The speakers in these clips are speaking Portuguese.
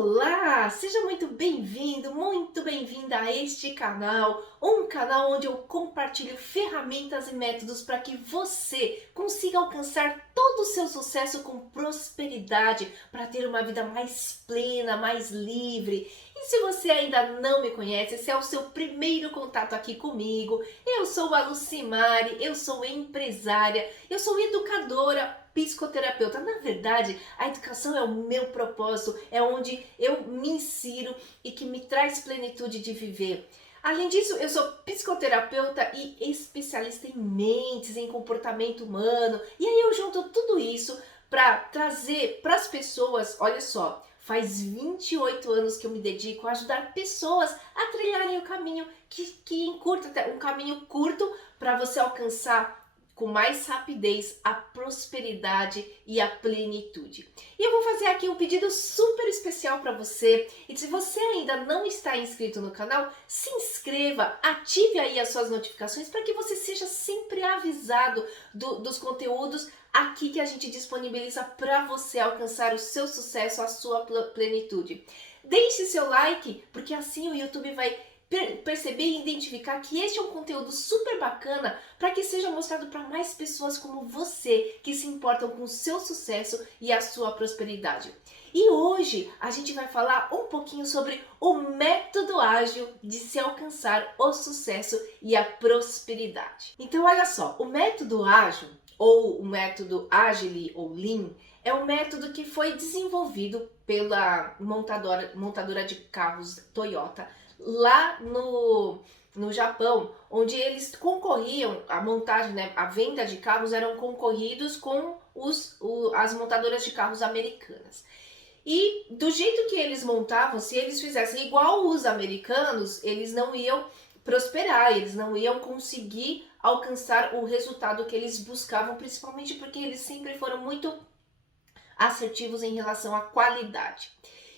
Olá! Seja muito bem-vindo, muito bem-vinda a este canal, um canal onde eu compartilho ferramentas e métodos para que você consiga alcançar todo o seu sucesso com prosperidade, para ter uma vida mais plena, mais livre. E se você ainda não me conhece, esse é o seu primeiro contato aqui comigo, eu sou a Lucimari, eu sou empresária, eu sou educadora, psicoterapeuta. Na verdade, a educação é o meu propósito, é onde eu me insiro e que me traz plenitude de viver. Além disso, eu sou psicoterapeuta e especialista em mentes, em comportamento humano. E aí eu junto tudo isso para trazer para as pessoas, olha só, faz 28 anos que eu me dedico a ajudar pessoas a trilharem o caminho que encurta, um caminho curto para você alcançar com mais rapidez a prosperidade e a plenitude. E eu vou fazer aqui um pedido super especial para você. E se você ainda não está inscrito no canal, se inscreva, ative aí as suas notificações para que você seja sempre avisado dos conteúdos aqui que a gente disponibiliza para você alcançar o seu sucesso, a sua plenitude. Deixe seu like, porque assim o YouTube vai perceber e identificar que este é um conteúdo super bacana para que seja mostrado para mais pessoas como você que se importam com o seu sucesso e a sua prosperidade. E hoje a gente vai falar um pouquinho sobre o método ágil de se alcançar o sucesso e a prosperidade. Então olha só, o método ágil ou o método Agile ou Lean é um método que foi desenvolvido pela montadora de carros Toyota lá no Japão, onde eles concorriam, a montagem, né, a venda de carros eram concorridos com as montadoras de carros americanas. E do jeito que eles montavam, se eles fizessem igual os americanos, eles não iam prosperar, eles não iam conseguir alcançar o resultado que eles buscavam, principalmente porque eles sempre foram muito assertivos em relação à qualidade.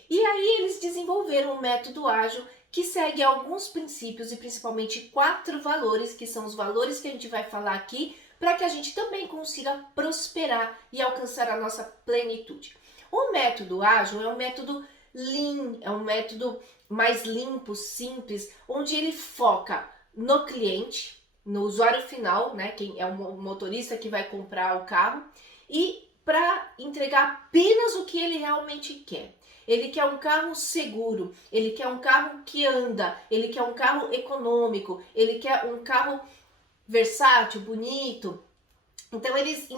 E aí eles desenvolveram um método ágil que segue alguns princípios e principalmente 4 valores, que são os valores que a gente vai falar aqui, para que a gente também consiga prosperar e alcançar a nossa plenitude. O método ágil é um método lean, é um método mais limpo, simples, onde ele foca no cliente, no usuário final, né, quem é o motorista que vai comprar o carro, e para entregar apenas o que ele realmente quer. Ele quer um carro seguro, ele quer um carro que anda, ele quer um carro econômico, ele quer um carro versátil, bonito. Então eles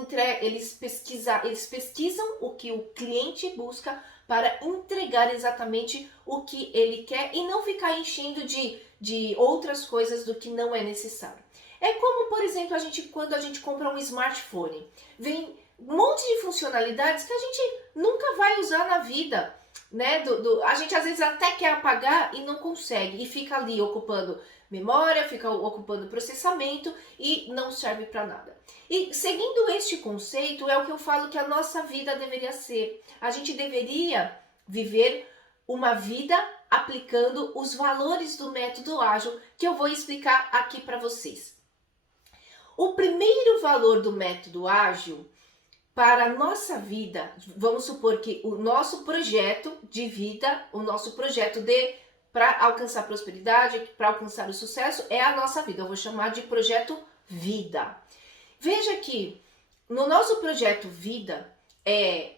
pesquisam o que o cliente busca para entregar exatamente o que ele quer e não ficar enchendo de outras coisas do que não é necessário. É como, por exemplo, quando a gente compra um smartphone, vem um monte de funcionalidades que a gente nunca vai usar na vida, né? A gente às vezes até quer apagar e não consegue, e fica ali ocupando memória, fica ocupando processamento e não serve para nada. E seguindo este conceito é o que eu falo que a nossa vida deveria ser. A gente deveria viver uma vida aplicando os valores do método ágil que eu vou explicar aqui para vocês. O primeiro valor do método ágil para a nossa vida, vamos supor que o nosso projeto de vida, o nosso projeto para alcançar prosperidade, para alcançar o sucesso, é a nossa vida. Eu vou chamar de projeto vida. Veja que no nosso projeto vida,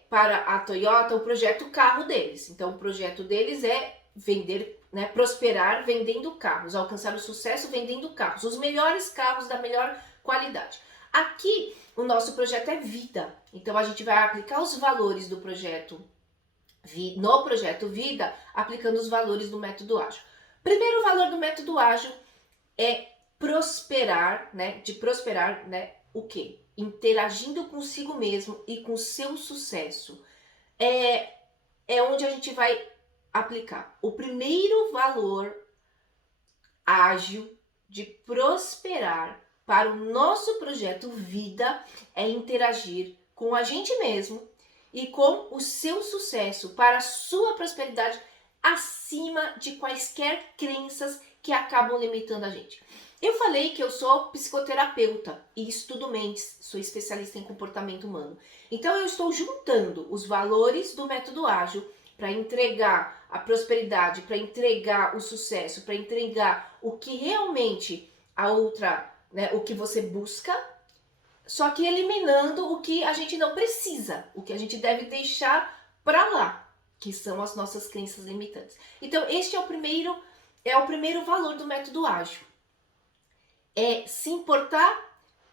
para a Toyota, o projeto carro deles. Então, o projeto deles é vender, né, prosperar vendendo carros, alcançar o sucesso vendendo carros, os melhores carros da melhor qualidade. Aqui, o nosso projeto é vida. Então, a gente vai aplicar os valores do projeto no projeto vida, aplicando os valores do método ágil. Primeiro valor do método ágil é prosperar, né? De prosperar, né? O quê? Interagindo consigo mesmo e com seu sucesso. É onde a gente vai aplicar. O primeiro valor ágil de prosperar para o nosso projeto vida é interagir com a gente mesmo e com o seu sucesso para a sua prosperidade acima de quaisquer crenças que acabam limitando a gente. Eu falei que eu sou psicoterapeuta e estudo mentes, sou especialista em comportamento humano. Então eu estou juntando os valores do método ágil para entregar a prosperidade, para entregar o sucesso, para entregar o que realmente a outra, né, o que você busca, só que eliminando o que a gente não precisa, o que a gente deve deixar para lá, que são as nossas crenças limitantes. Então, este é o primeiro valor do método ágil. É se importar.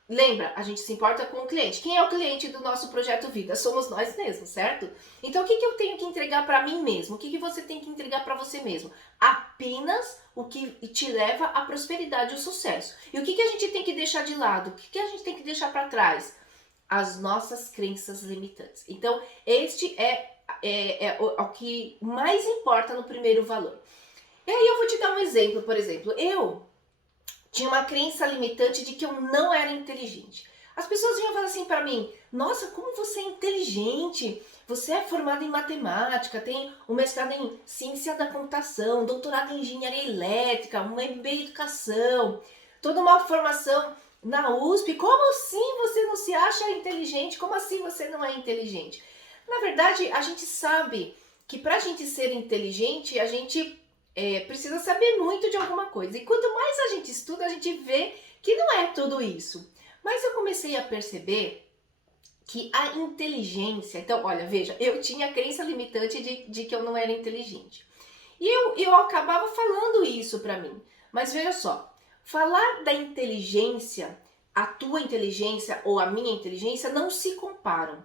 Lembra, a gente se importa com o cliente. Quem é o cliente do nosso projeto Vida? Somos nós mesmos, certo? Então, o que eu tenho que entregar para mim mesmo? O que você tem que entregar para você mesmo? Apenas o que te leva à prosperidade e ao sucesso. E o que a gente tem que deixar de lado? O que a gente tem que deixar para trás? As nossas crenças limitantes. Então, este é o que mais importa no primeiro valor. E aí eu vou te dar um exemplo, por exemplo, eu tinha uma crença limitante de que eu não era inteligente. As pessoas vinham falar assim para mim: nossa, como você é inteligente, você é formada em matemática, tem um mestrado em ciência da computação, doutorado em engenharia elétrica, um MBA em educação, toda uma formação na USP, como assim você não se acha inteligente? Como assim você não é inteligente? Na verdade, a gente sabe que para a gente ser inteligente, a gente precisa saber muito de alguma coisa. E quanto mais a gente estuda, a gente vê que não é tudo isso. Mas eu comecei a perceber que a inteligência... Então, olha, veja, eu tinha a crença limitante de que eu não era inteligente. E eu acabava falando isso pra mim. Mas veja só, falar da inteligência, a tua inteligência ou a minha inteligência não se comparam.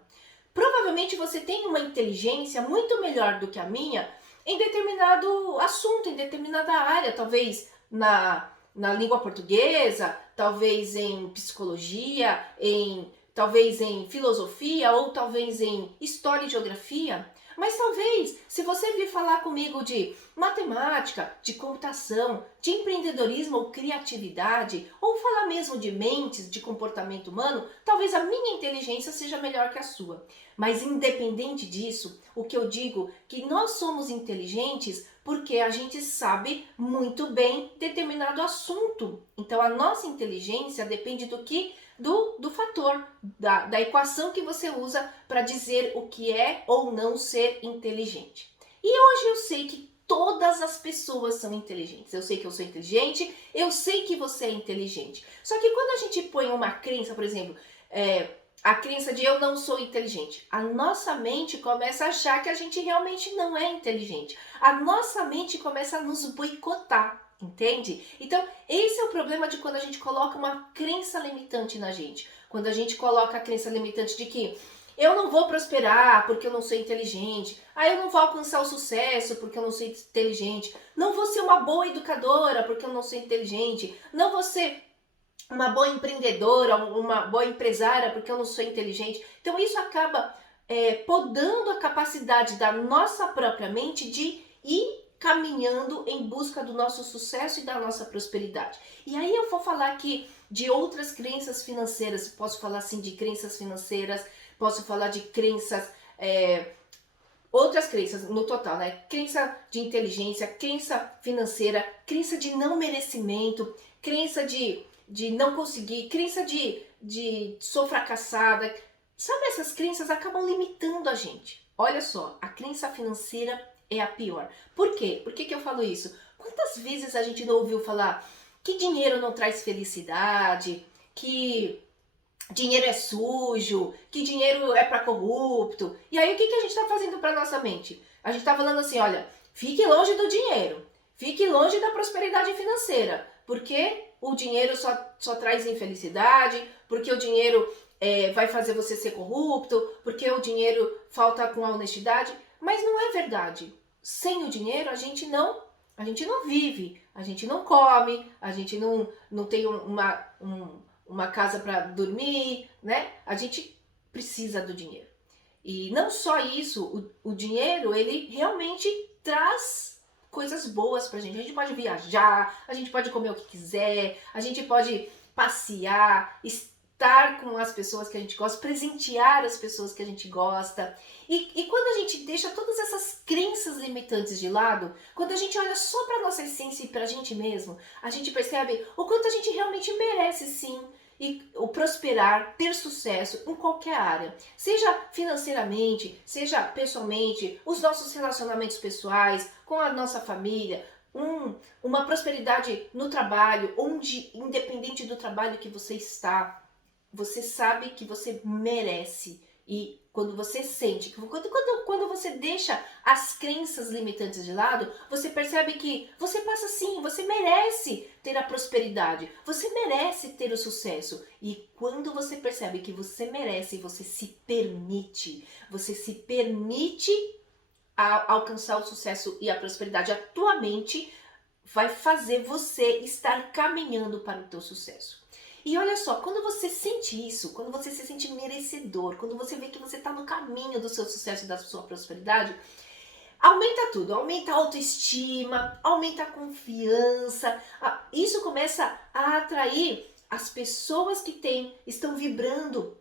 Provavelmente você tem uma inteligência muito melhor do que a minha em determinado assunto, em determinada área, talvez na língua portuguesa, talvez em psicologia, talvez em filosofia ou talvez em história e geografia. Mas talvez, se você vir falar comigo de matemática, de computação, de empreendedorismo ou criatividade, ou falar mesmo de mentes, de comportamento humano, talvez a minha inteligência seja melhor que a sua. Mas independente disso, o que eu digo é que nós somos inteligentes porque a gente sabe muito bem determinado assunto. Então a nossa inteligência depende do que? Do fator, da equação que você usa para dizer o que é ou não ser inteligente. E hoje eu sei que todas as pessoas são inteligentes. Eu sei que eu sou inteligente, eu sei que você é inteligente. Só que quando a gente põe uma crença, por exemplo, a crença de eu não sou inteligente, a nossa mente começa a achar que a gente realmente não é inteligente. A nossa mente começa a nos boicotar. Entende? Então, esse é o problema de quando a gente coloca uma crença limitante na gente. Quando a gente coloca a crença limitante de que eu não vou prosperar porque eu não sou inteligente, eu não vou alcançar o sucesso porque eu não sou inteligente, não vou ser uma boa educadora porque eu não sou inteligente, não vou ser uma boa empreendedora, uma boa empresária porque eu não sou inteligente. Então, isso acaba podando a capacidade da nossa própria mente de ir caminhando em busca do nosso sucesso e da nossa prosperidade. E aí eu vou falar aqui de outras crenças financeiras, posso falar assim de crenças financeiras, posso falar de crenças, outras crenças no total, né? Crença de inteligência, crença financeira, crença de não merecimento, crença de não conseguir, crença de sou fracassada. Sabe, essas crenças acabam limitando a gente. Olha só, a crença financeira é a pior. Por quê? Por que eu falo isso? Quantas vezes a gente não ouviu falar que dinheiro não traz felicidade, que dinheiro é sujo, que dinheiro é para corrupto? E aí o que a gente está fazendo para nossa mente? A gente está falando assim, olha, fique longe do dinheiro, fique longe da prosperidade financeira, porque o dinheiro só traz infelicidade, porque o dinheiro vai fazer você ser corrupto, porque o dinheiro falta com a honestidade. Mas não é verdade. Sem o dinheiro a gente não vive, a gente não come, a gente não tem uma casa para dormir, né? A gente precisa do dinheiro. E não só isso, o dinheiro, ele realmente traz coisas boas pra gente. A gente pode viajar, a gente pode comer o que quiser, a gente pode passear, estar com as pessoas que a gente gosta, presentear as pessoas que a gente gosta. E quando a gente deixa todas essas crenças limitantes de lado, quando a gente olha só para nossa essência e para a gente mesmo, a gente percebe o quanto a gente realmente merece sim e o prosperar, ter sucesso em qualquer área, seja financeiramente, seja pessoalmente, os nossos relacionamentos pessoais, com a nossa família, uma prosperidade no trabalho, onde, independente do trabalho que você está, você sabe que você merece. E quando você sente, quando você deixa as crenças limitantes de lado, você percebe que você passa sim, você merece ter a prosperidade, você merece ter o sucesso. E quando você percebe que você merece, você se permite alcançar o sucesso e a prosperidade. A tua mente vai fazer você estar caminhando para o teu sucesso. E olha só, quando você sente isso, quando você se sente merecedor, quando você vê que você está no caminho do seu sucesso e da sua prosperidade, aumenta tudo, aumenta a autoestima, aumenta a confiança, isso começa a atrair as pessoas que estão vibrando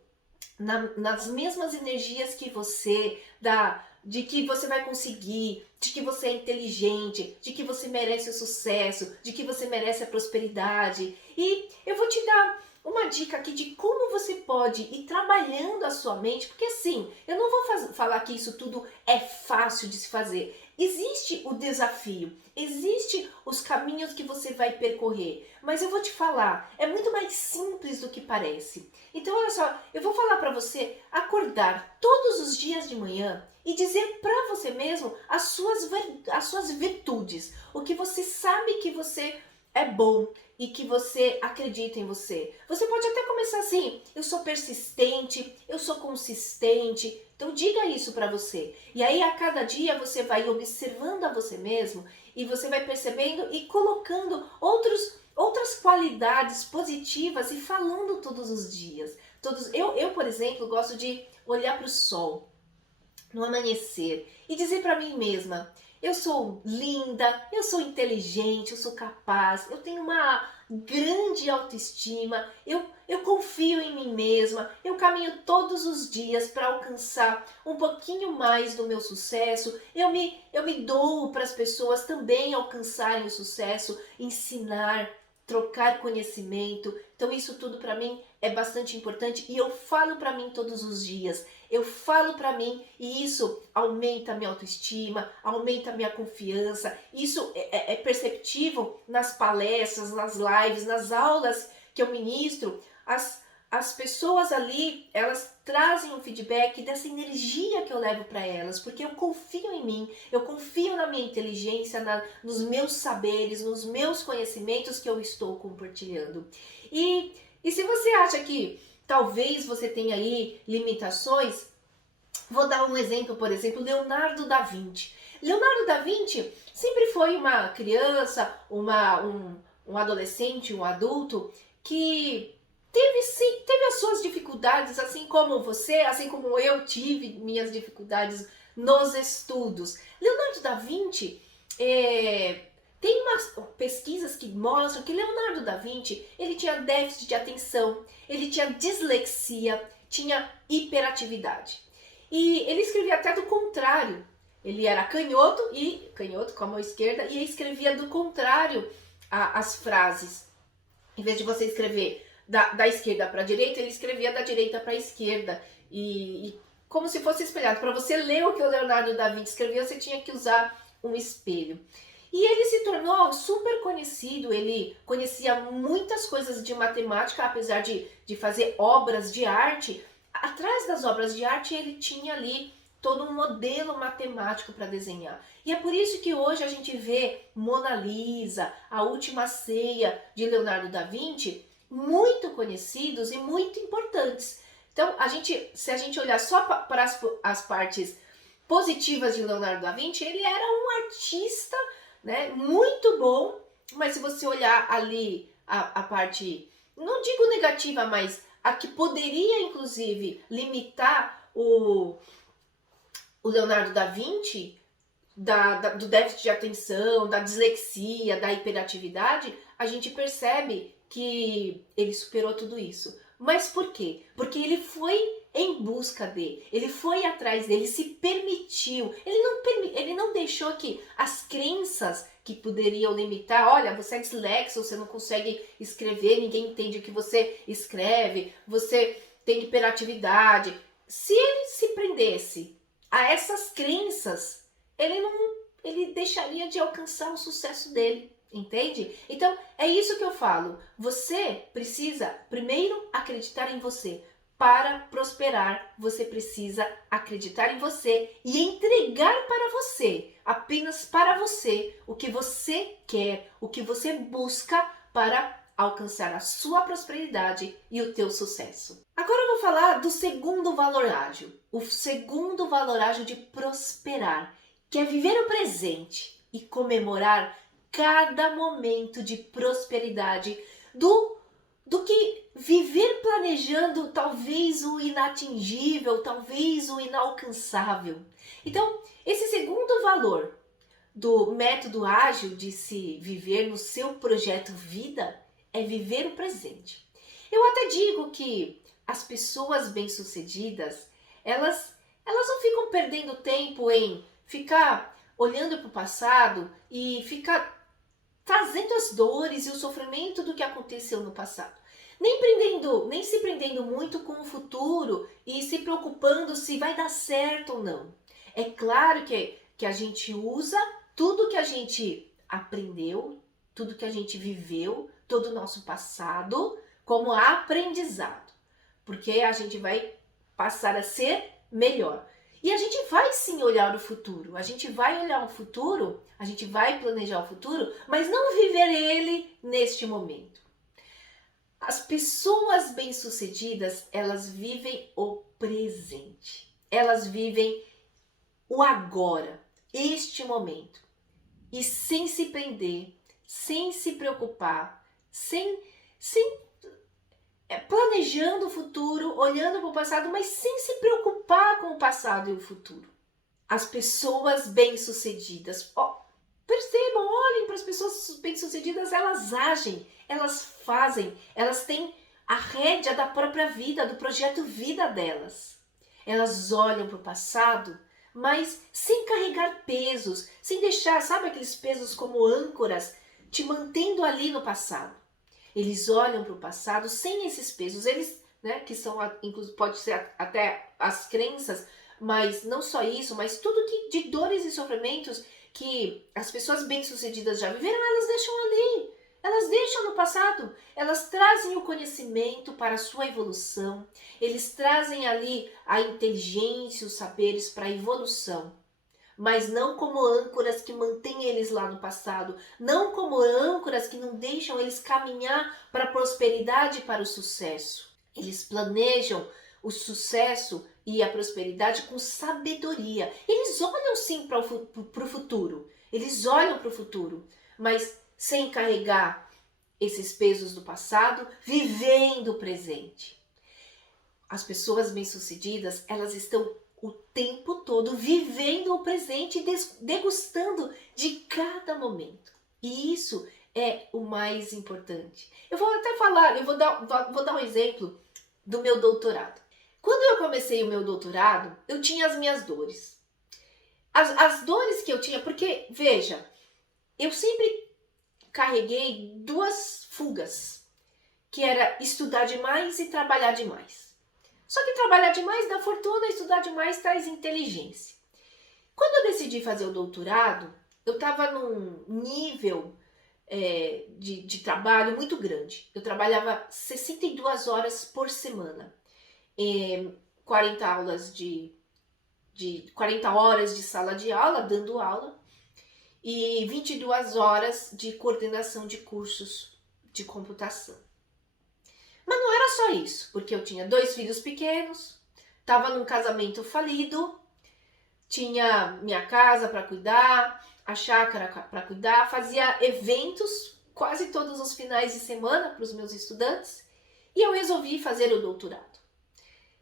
nas mesmas energias que você, de que você vai conseguir, de que você é inteligente, de que você merece o sucesso, de que você merece a prosperidade. E eu vou te dar uma dica aqui de como você pode ir trabalhando a sua mente, porque assim, eu não vou falar que isso tudo é fácil de se fazer. Existe o desafio, existe os caminhos que você vai percorrer, mas eu vou te falar, é muito mais simples do que parece. Então olha só, eu vou falar para você acordar todos os dias de manhã e dizer para você mesmo as suas virtudes, o que você sabe que você é bom e que você acredita em você. Você pode até começar assim: eu sou persistente, eu sou consistente. Então diga isso para você. E aí a cada dia você vai observando a você mesmo e você vai percebendo e colocando outras qualidades positivas e falando todos os dias. Eu, por exemplo, gosto de olhar para o sol no amanhecer e dizer para mim mesma: eu sou linda, eu sou inteligente, eu sou capaz, eu tenho uma grande autoestima, eu confio em mim mesma, eu caminho todos os dias para alcançar um pouquinho mais do meu sucesso, eu me dou para as pessoas também alcançarem o sucesso, ensinar, trocar conhecimento. Então isso tudo para mim é bastante importante e eu falo para mim todos os dias. Eu falo para mim e isso aumenta a minha autoestima, aumenta a minha confiança. Isso é perceptível nas palestras, nas lives, nas aulas que eu ministro. As pessoas ali, elas trazem um feedback dessa energia que eu levo para elas, porque eu confio em mim, eu confio na minha inteligência, nos meus saberes, nos meus conhecimentos que eu estou compartilhando. E se você acha que talvez você tenha aí limitações, vou dar um exemplo, por exemplo, Leonardo da Vinci. Leonardo da Vinci sempre foi uma criança, um adolescente, um adulto que teve as suas dificuldades, assim como você, assim como eu tive minhas dificuldades nos estudos. Leonardo da Vinci tem umas pesquisas que mostram que Leonardo da Vinci, ele tinha déficit de atenção, ele tinha dislexia, tinha hiperatividade. E ele escrevia até do contrário. Ele era canhoto com a mão esquerda, e escrevia do contrário as frases. Em vez de você escrever da esquerda para a direita, ele escrevia da direita para a esquerda. E como se fosse espelhado. Para você ler o que o Leonardo da Vinci escrevia, você tinha que usar um espelho. E ele se tornou super conhecido, ele conhecia muitas coisas de matemática, apesar de fazer obras de arte. Atrás das obras de arte ele tinha ali todo um modelo matemático para desenhar. E é por isso que hoje a gente vê Mona Lisa, A Última Ceia de Leonardo da Vinci, muito conhecidos e muito importantes. Então, se a gente olhar só para as partes positivas de Leonardo da Vinci, ele era um artista, né, muito bom, mas se você olhar ali a parte, não digo negativa, mas a que poderia inclusive limitar o Leonardo da Vinci, do déficit de atenção, da dislexia, da hiperatividade, a gente percebe que ele superou tudo isso. Mas por quê? Porque ele foi em busca ele foi atrás dele, se permitiu, ele não deixou que as crenças que poderiam limitar, olha, você é dislexo, você não consegue escrever, ninguém entende o que você escreve, você tem hiperatividade. Se ele se prendesse a essas crenças, ele deixaria de alcançar o sucesso dele, entende? Então, é isso que eu falo. Você precisa primeiro acreditar em você. Para prosperar, você precisa acreditar em você e entregar para você, apenas para você, o que você quer, o que você busca para alcançar a sua prosperidade e o teu sucesso. Agora eu vou falar do segundo valor ágil. O segundo valor ágil de prosperar, que é viver o presente e comemorar cada momento de prosperidade do que viver planejando talvez o inatingível, talvez o inalcançável. Então, esse segundo valor do método ágil de se viver no seu projeto vida é viver o presente. Eu até digo que as pessoas bem-sucedidas, elas não ficam perdendo tempo em ficar olhando para o passado e ficar trazendo as dores e o sofrimento do que aconteceu no passado. Nem se prendendo muito com o futuro e se preocupando se vai dar certo ou não. É claro que a gente usa tudo que a gente aprendeu, tudo que a gente viveu, todo o nosso passado como aprendizado, porque a gente vai passar a ser melhor. E a gente vai sim olhar o futuro, a gente vai olhar o futuro, a gente vai planejar o futuro, mas não viver ele neste momento. As pessoas bem-sucedidas, elas vivem o presente, elas vivem o agora, este momento, e sem se prender, sem se preocupar, sem planejando o futuro, olhando para o passado, mas sem se preocupar com o passado e o futuro. As pessoas bem-sucedidas, percebam, olhem para as pessoas bem-sucedidas, elas agem, elas fazem, elas têm a rédea da própria vida, do projeto vida delas. Elas olham para o passado, mas sem carregar pesos, sem deixar, sabe aqueles pesos como âncoras, te mantendo ali no passado. Eles olham para o passado sem esses pesos, eles, né, que são, inclusive, pode ser até as crenças, mas não só isso, mas tudo de dores e sofrimentos que as pessoas bem-sucedidas já viveram, elas deixam ali, elas deixam no passado, elas trazem o conhecimento para a sua evolução, eles trazem ali a inteligência, os saberes para a evolução. Mas não como âncoras que mantêm eles lá no passado, não como âncoras que não deixam eles caminhar para a prosperidade e para o sucesso. Eles planejam o sucesso e a prosperidade com sabedoria. Eles olham sim para o futuro, eles olham para o futuro, mas sem carregar esses pesos do passado, vivendo o presente. As pessoas bem-sucedidas, elas estão o tempo todo vivendo o presente e degustando de cada momento. E isso é o mais importante. Eu vou até falar, vou dar um exemplo do meu doutorado. Quando eu comecei o meu doutorado, eu tinha as minhas dores. As dores que eu tinha, porque, veja, eu sempre carreguei duas fugas, que era estudar demais e trabalhar demais. Só que trabalhar demais dá fortuna, estudar demais traz inteligência. Quando eu decidi fazer o doutorado, eu estava num nível de trabalho muito grande. Eu trabalhava 62 horas por semana. 40 aulas 40 horas de sala de aula, dando aula, e 22 horas de coordenação de cursos de computação. Mas não era só isso, porque eu tinha 2 filhos pequenos, estava num casamento falido, tinha minha casa para cuidar, a chácara para cuidar, fazia eventos quase todos os finais de semana para os meus estudantes, e eu resolvi fazer o doutorado.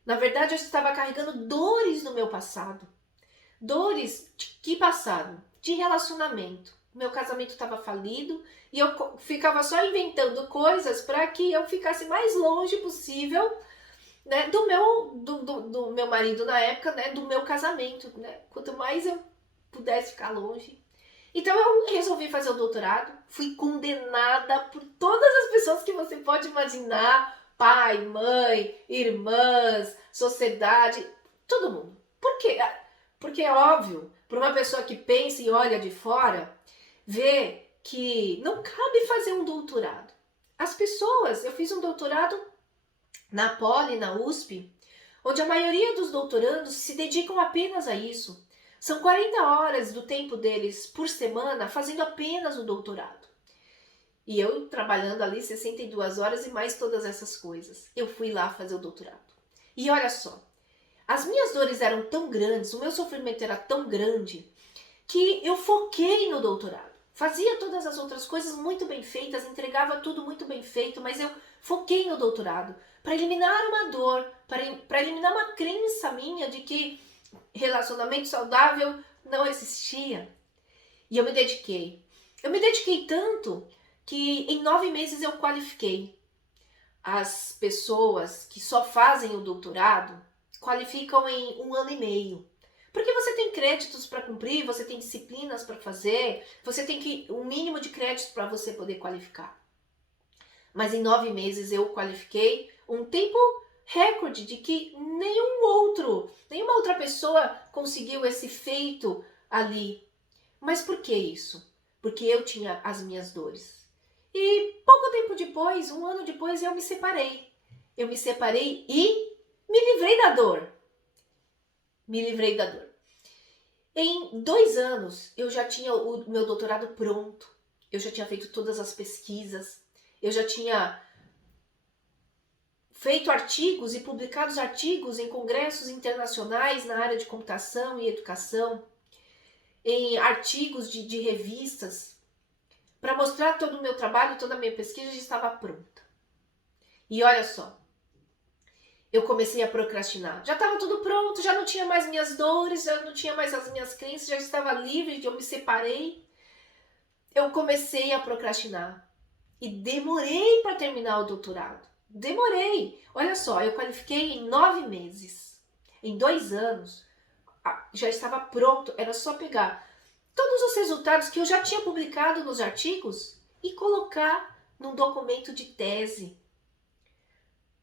Na verdade, eu estava carregando dores do meu passado. Dores de que passado? De relacionamento. Meu casamento estava falido e eu ficava só inventando coisas para que eu ficasse mais longe possível né, do meu marido na época, né, do meu casamento, né? Quanto mais eu pudesse ficar longe. Então eu resolvi fazer o doutorado, fui condenada por todas as pessoas que você pode imaginar, pai, mãe, irmãs, sociedade, todo mundo. Por quê? Porque é óbvio, para uma pessoa que pensa e olha de fora, vê que não cabe fazer um doutorado. As pessoas, eu fiz um doutorado na Poli, na USP, onde a maioria dos doutorandos se dedicam apenas a isso. São 40 horas do tempo deles por semana fazendo apenas o doutorado. E eu trabalhando ali 62 horas e mais todas essas coisas. Eu fui lá fazer o doutorado. E olha só, as minhas dores eram tão grandes, o meu sofrimento era tão grande, que eu foquei no doutorado. Fazia todas as outras coisas muito bem feitas, entregava tudo muito bem feito, mas eu foquei no doutorado para eliminar uma dor, para eliminar uma crença minha de que relacionamento saudável não existia. E eu me dediquei. Eu me dediquei tanto que em 9 meses eu qualifiquei. As pessoas que só fazem o doutorado qualificam em 1 ano e meio. Porque você tem créditos para cumprir, você tem disciplinas para fazer, você tem um mínimo de créditos para você poder qualificar. Mas em 9 meses eu qualifiquei um tempo recorde de que nenhuma outra pessoa conseguiu esse feito ali. Mas por que isso? Porque eu tinha as minhas dores. E pouco tempo depois, 1 ano depois, eu me separei. Eu me separei e me livrei da dor. Me livrei da dor. Em 2 anos, eu já tinha o meu doutorado pronto. Eu já tinha feito todas as pesquisas. Eu já tinha feito artigos e publicado artigos em congressos internacionais na área de computação e educação, em artigos de revistas, para mostrar todo o meu trabalho, toda a minha pesquisa já estava pronta. E olha só, eu comecei a procrastinar. Já estava tudo pronto, já não tinha mais minhas dores, já não tinha mais as minhas crenças, já estava livre, eu me separei. Eu comecei a procrastinar e demorei para terminar o doutorado. Demorei. Olha só, eu qualifiquei em 9 meses. Em 2 anos, já estava pronto. Era só pegar todos os resultados que eu já tinha publicado nos artigos e colocar num documento de tese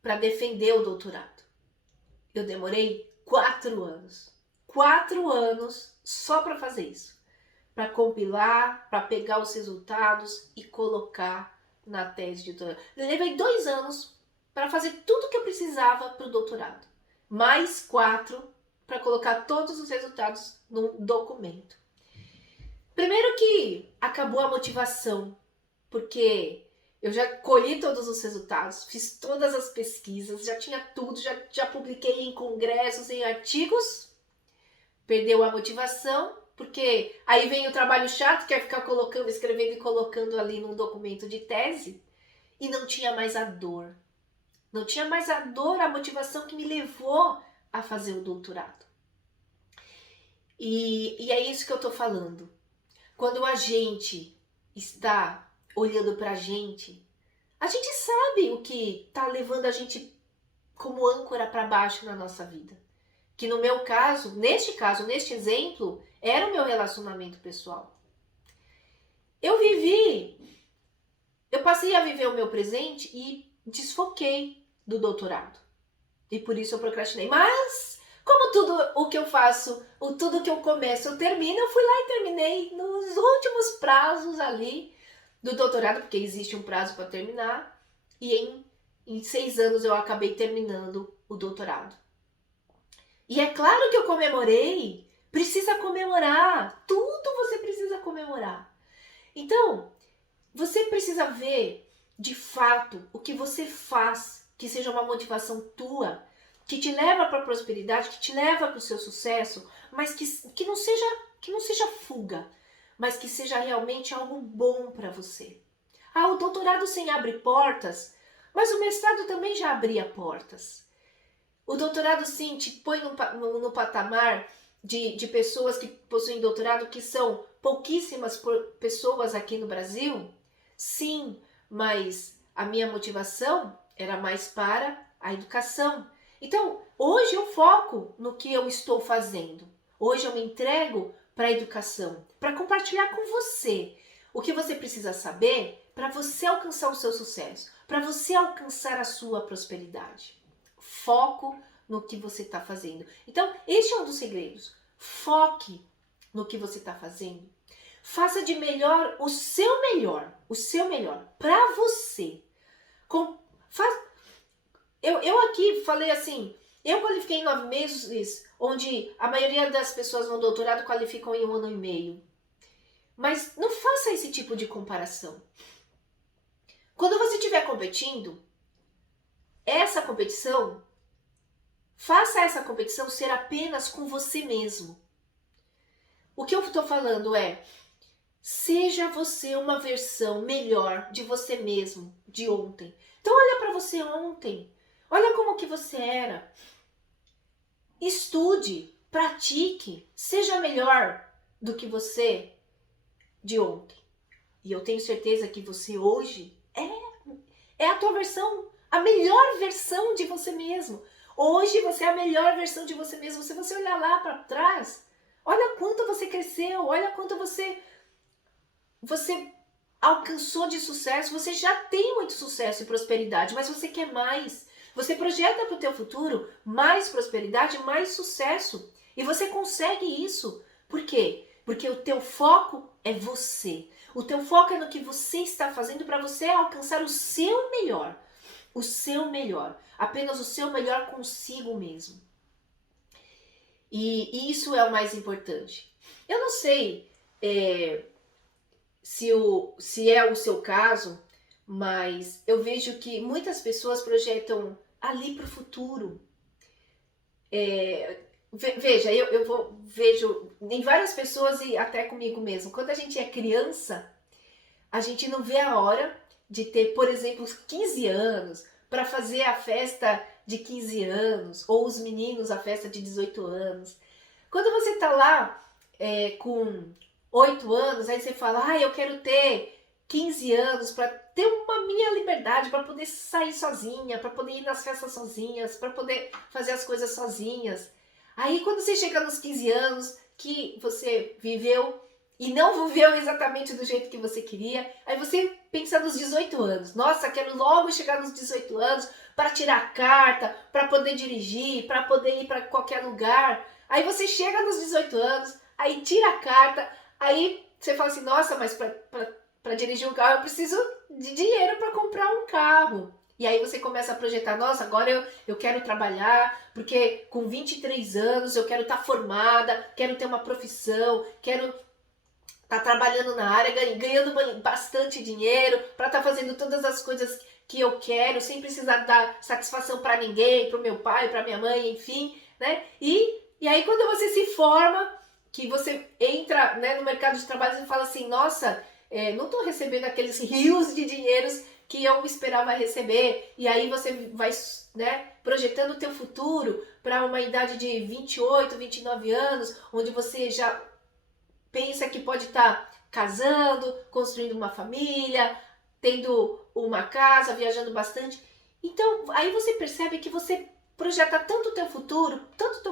para defender o doutorado. Eu demorei 4 anos. 4 anos só para fazer isso. Para compilar, para pegar os resultados e colocar na tese de doutorado. Eu levei 2 anos para fazer tudo que eu precisava para o doutorado. Mais 4 para colocar todos os resultados num documento. Primeiro que acabou a motivação, porque eu já colhi todos os resultados, fiz todas as pesquisas, já tinha tudo, já publiquei em congressos, em artigos. Perdeu a motivação, porque aí vem o trabalho chato, que é ficar colocando, escrevendo e colocando ali num documento de tese, e não tinha mais a dor. Não tinha mais a dor, a motivação que me levou a fazer o doutorado. E é isso que eu tô falando. Quando a gente está olhando pra gente, a gente sabe o que tá levando a gente como âncora para baixo na nossa vida. Que no meu caso, neste exemplo, era o meu relacionamento pessoal. Eu passei a viver o meu presente e desfoquei do doutorado. E por isso eu procrastinei. Mas, como tudo o que eu faço, tudo que eu começo, eu termino, eu fui lá e terminei nos últimos prazos ali do doutorado, porque existe um prazo para terminar. E em 6 anos eu acabei terminando o doutorado. E é claro que eu comemorei. Precisa comemorar. Tudo você precisa comemorar. Então, você precisa ver, de fato, o que você faz que seja uma motivação tua, que te leva para a prosperidade, que te leva para o seu sucesso, mas que não seja fuga, mas que seja realmente algo bom para você. O doutorado sim abre portas, mas o mestrado também já abria portas. O doutorado sim te põe no patamar de pessoas que possuem doutorado, que são pouquíssimas pessoas aqui no Brasil. Sim, mas a minha motivação era mais para a educação. Então, hoje eu foco no que eu estou fazendo. Hoje eu me entrego para a educação, para compartilhar com você o que você precisa saber para você alcançar o seu sucesso, para você alcançar a sua prosperidade. Foco no que você está fazendo. Então, este é um dos segredos. Foque no que você está fazendo. Faça de melhor o seu melhor para você. Eu aqui falei assim, eu qualifiquei em 9 meses, onde a maioria das pessoas no doutorado qualificam em 1 ano e meio. Mas não faça esse tipo de comparação. Quando você estiver competindo, faça essa competição ser apenas com você mesmo. O que eu estou falando é, seja você uma versão melhor de você mesmo, de ontem. Então olha para você ontem, olha como que você era. Estude, pratique, seja melhor do que você de ontem. E eu tenho certeza que você hoje é a tua versão, a melhor versão de você mesmo. Hoje você é a melhor versão de você mesmo. Se você olhar lá para trás, olha quanto você cresceu, olha quanto você alcançou de sucesso. Você já tem muito sucesso e prosperidade, mas você quer mais. Você projeta para o teu futuro mais prosperidade, mais sucesso. E você consegue isso. Por quê? Porque o teu foco é você. O teu foco é no que você está fazendo para você alcançar o seu melhor. O seu melhor. Apenas o seu melhor consigo mesmo. E isso é o mais importante. Eu não sei se é o seu caso, mas eu vejo que muitas pessoas projetam ali para o futuro. Veja, eu vejo em várias pessoas e até comigo mesmo. Quando a gente é criança, a gente não vê a hora de ter, por exemplo, 15 anos para fazer a festa de 15 anos, ou os meninos a festa de 18 anos. Quando você está lá com 8 anos, aí você fala, eu quero ter 15 anos para ter uma minha liberdade, para poder sair sozinha, para poder ir nas festas sozinhas, para poder fazer as coisas sozinhas. Aí quando você chega nos 15 anos, que você viveu e não viveu exatamente do jeito que você queria, aí você pensa nos 18 anos. Nossa, quero logo chegar nos 18 anos para tirar carta, para poder dirigir, para poder ir para qualquer lugar. Aí você chega nos 18 anos, aí tira a carta, aí você fala assim, nossa, mas para dirigir um carro eu preciso de dinheiro para comprar um carro. E aí você começa a projetar, nossa, agora eu quero trabalhar, porque com 23 anos eu quero estar formada, quero ter uma profissão, quero estar trabalhando na área, ganhando bastante dinheiro, para estar fazendo todas as coisas que eu quero, sem precisar dar satisfação para ninguém, para o meu pai, para minha mãe, enfim, né? E aí quando você se forma, que você entra, né, no mercado de trabalho, você fala assim, nossa, não estou recebendo aqueles rios de dinheiros que eu esperava receber. E aí você vai, né, projetando o teu futuro para uma idade de 28, 29 anos, onde você já pensa que pode estar casando, construindo uma família, tendo uma casa, viajando bastante. Então, aí você percebe que você projeta tanto o teu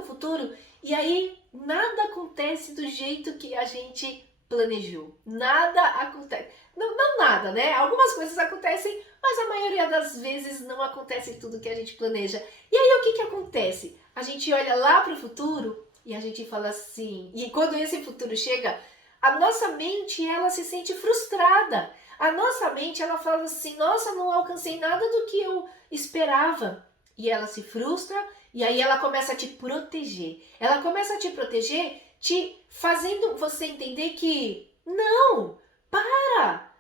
futuro, e aí nada acontece do jeito que a gente planejou. Nada acontece. Não nada, né? Algumas coisas acontecem, mas a maioria das vezes não acontece tudo que a gente planeja. E aí o que acontece? A gente olha lá para o futuro e a gente fala assim, e quando esse futuro chega, a nossa mente, ela se sente frustrada. A nossa mente, ela fala assim, nossa, não alcancei nada do que eu esperava. E ela se frustra, e aí ela começa a te proteger. Ela começa a te proteger, te fazendo você entender que, não, para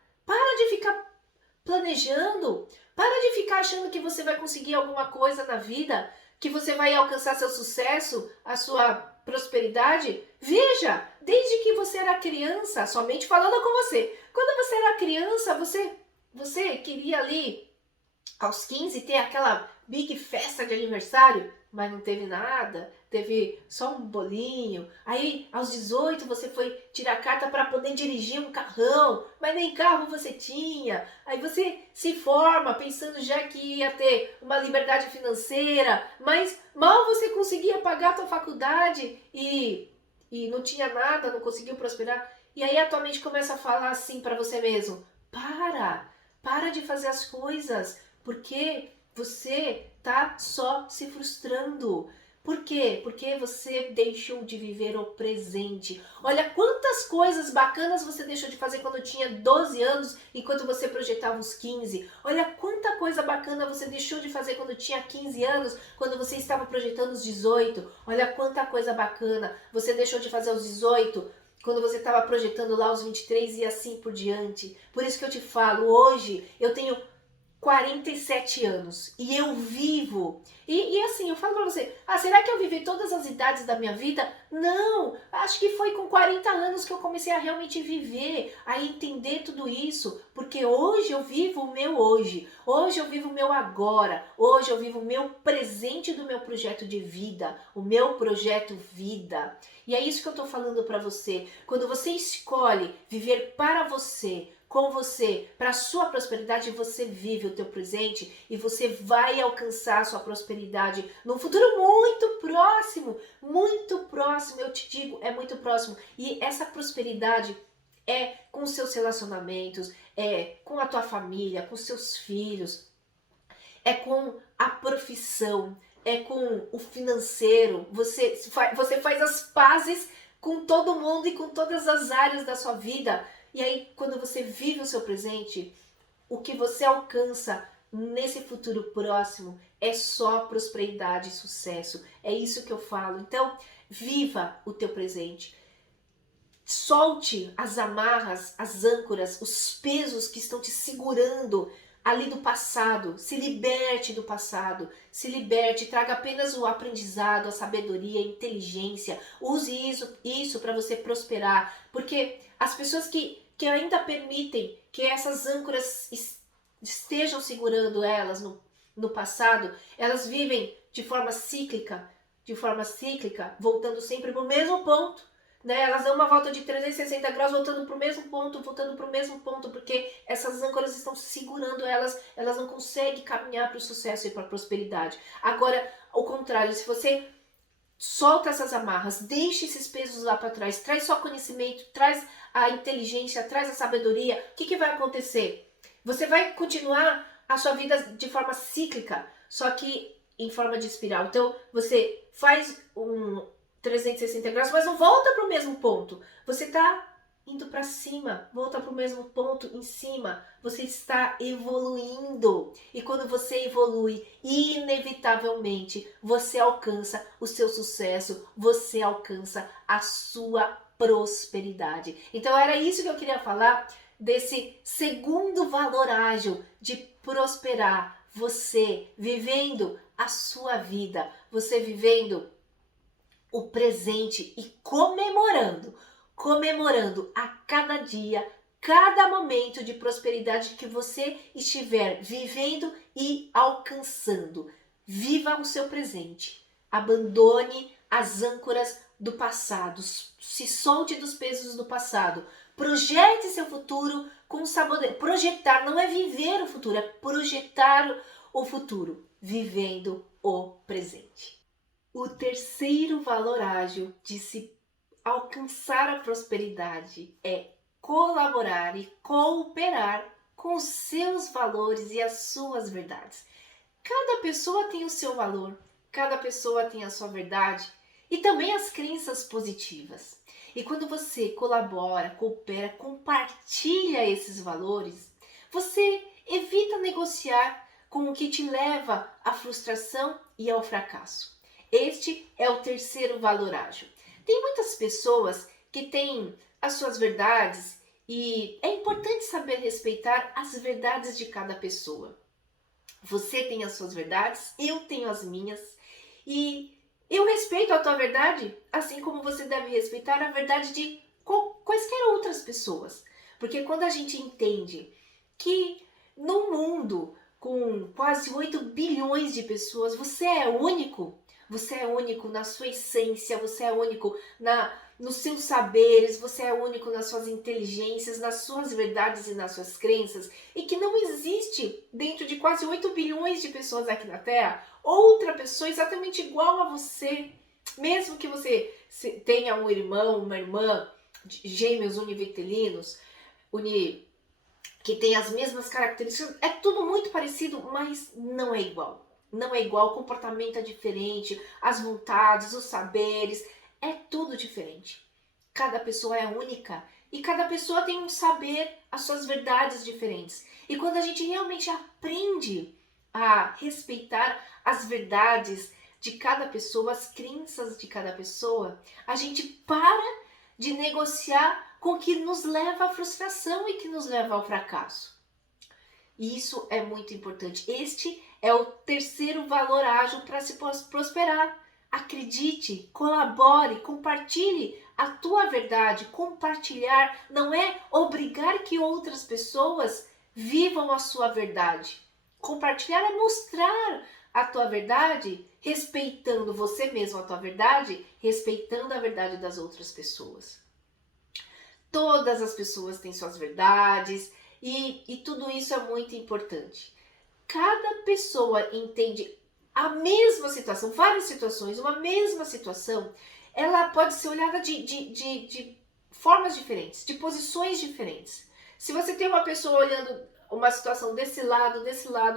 de ficar planejando, para de ficar achando que você vai conseguir alguma coisa na vida, que você vai alcançar seu sucesso, a sua prosperidade. Veja, desde que você era criança, somente falando com você, quando você era criança, você queria ali, aos 15, ter aquela big festa de aniversário? mas não teve nada, teve só um bolinho. Aí, aos 18, você foi tirar carta para poder dirigir um carrão, mas nem carro você tinha. Aí você se forma pensando já que ia ter uma liberdade financeira, mas mal você conseguia pagar a tua faculdade e não tinha nada, não conseguiu prosperar. E aí a tua mente começa a falar assim para você mesmo: para de fazer as coisas, porque você tá só se frustrando. Por quê? Porque você deixou de viver o presente. Olha quantas coisas bacanas você deixou de fazer quando tinha 12 anos, enquanto você projetava os 15. Olha quanta coisa bacana você deixou de fazer quando tinha 15 anos, quando você estava projetando os 18. Olha quanta coisa bacana você deixou de fazer aos 18, quando você estava projetando lá os 23 e assim por diante. Por isso que eu te falo, hoje eu tenho 47 anos e eu vivo. E assim, eu falo pra você, será que eu vivi todas as idades da minha vida? Não, acho que foi com 40 anos que eu comecei a realmente viver, a entender tudo isso, porque hoje eu vivo o meu hoje, hoje eu vivo o meu agora, hoje eu vivo o meu presente do meu projeto de vida, o meu projeto vida. E é isso que eu tô falando pra você, quando você escolhe viver para você, com você, para a sua prosperidade, você vive o teu presente e você vai alcançar a sua prosperidade num futuro muito próximo, eu te digo, é muito próximo. E essa prosperidade é com os seus relacionamentos, é com a tua família, com os seus filhos, é com a profissão, é com o financeiro. Você faz as pazes com todo mundo e com todas as áreas da sua vida. E aí, quando você vive o seu presente, o que você alcança nesse futuro próximo é só prosperidade e sucesso. É isso que eu falo. Então, viva o teu presente. Solte as amarras, as âncoras, os pesos que estão te segurando ali do passado. Se liberte do passado, se liberte, traga apenas o aprendizado, a sabedoria, a inteligência. Use isso para você prosperar, porque as pessoas que ainda permitem que essas âncoras estejam segurando elas no passado, elas vivem de forma cíclica, voltando sempre para o mesmo ponto. Né? Elas dão uma volta de 360 graus, voltando para o mesmo ponto, porque essas âncoras estão segurando elas, elas não conseguem caminhar para o sucesso e para a prosperidade. Agora, ao contrário, se você solta essas amarras, deixa esses pesos lá para trás, traz só conhecimento, traz a inteligência, traz a sabedoria, o que vai acontecer? Você vai continuar a sua vida de forma cíclica, só que em forma de espiral. Então, você faz um 360 graus, mas não volta para o mesmo ponto. Você está indo para cima, volta para o mesmo ponto em cima. Você está evoluindo. E quando você evolui, inevitavelmente, você alcança o seu sucesso, você alcança a sua prosperidade. Então era isso que eu queria falar desse segundo valor ágil de prosperar. Você vivendo a sua vida, você vivendo o presente e comemorando a cada dia, cada momento de prosperidade que você estiver vivendo e alcançando. Viva o seu presente. Abandone as âncoras do passado. Se solte dos pesos do passado. Projete seu futuro com sabedoria. Projetar não é viver o futuro, é projetar o futuro, vivendo o presente. O terceiro valor ágil de se alcançar a prosperidade é colaborar e cooperar com os seus valores e as suas verdades. Cada pessoa tem o seu valor, cada pessoa tem a sua verdade e também as crenças positivas. E quando você colabora, coopera, compartilha esses valores, você evita negociar com o que te leva à frustração e ao fracasso. Este é o terceiro valor ágil. Tem muitas pessoas que têm as suas verdades e é importante saber respeitar as verdades de cada pessoa. Você tem as suas verdades, eu tenho as minhas e eu respeito a tua verdade, assim como você deve respeitar a verdade de quaisquer outras pessoas. Porque quando a gente entende que no mundo com quase 8 bilhões de pessoas, você é único, você é único na sua essência, você é único nos seus saberes, você é único nas suas inteligências, nas suas verdades e nas suas crenças, e que não existe dentro de quase 8 bilhões de pessoas aqui na Terra outra pessoa exatamente igual a você. Mesmo que você tenha um irmão, uma irmã, gêmeos univitelinos, que tem as mesmas características, é tudo muito parecido, mas não é igual. Não é igual, o comportamento é diferente, as vontades, os saberes, é tudo diferente. Cada pessoa é única e cada pessoa tem um saber, as suas verdades diferentes. E quando a gente realmente aprende a respeitar as verdades de cada pessoa, as crenças de cada pessoa, a gente para de negociar com o que nos leva à frustração e que nos leva ao fracasso. E isso é muito importante. Este é o terceiro valor ágil para se prosperar. Acredite, colabore, compartilhe a tua verdade. Compartilhar não é obrigar que outras pessoas vivam a sua verdade. Compartilhar é mostrar a tua verdade, respeitando você mesmo a tua verdade, respeitando a verdade das outras pessoas. Todas as pessoas têm suas verdades e tudo isso é muito importante. Cada pessoa entende a mesma situação, várias situações, uma mesma situação, ela pode ser olhada de formas diferentes, de posições diferentes. Se você tem uma pessoa olhando uma situação desse lado,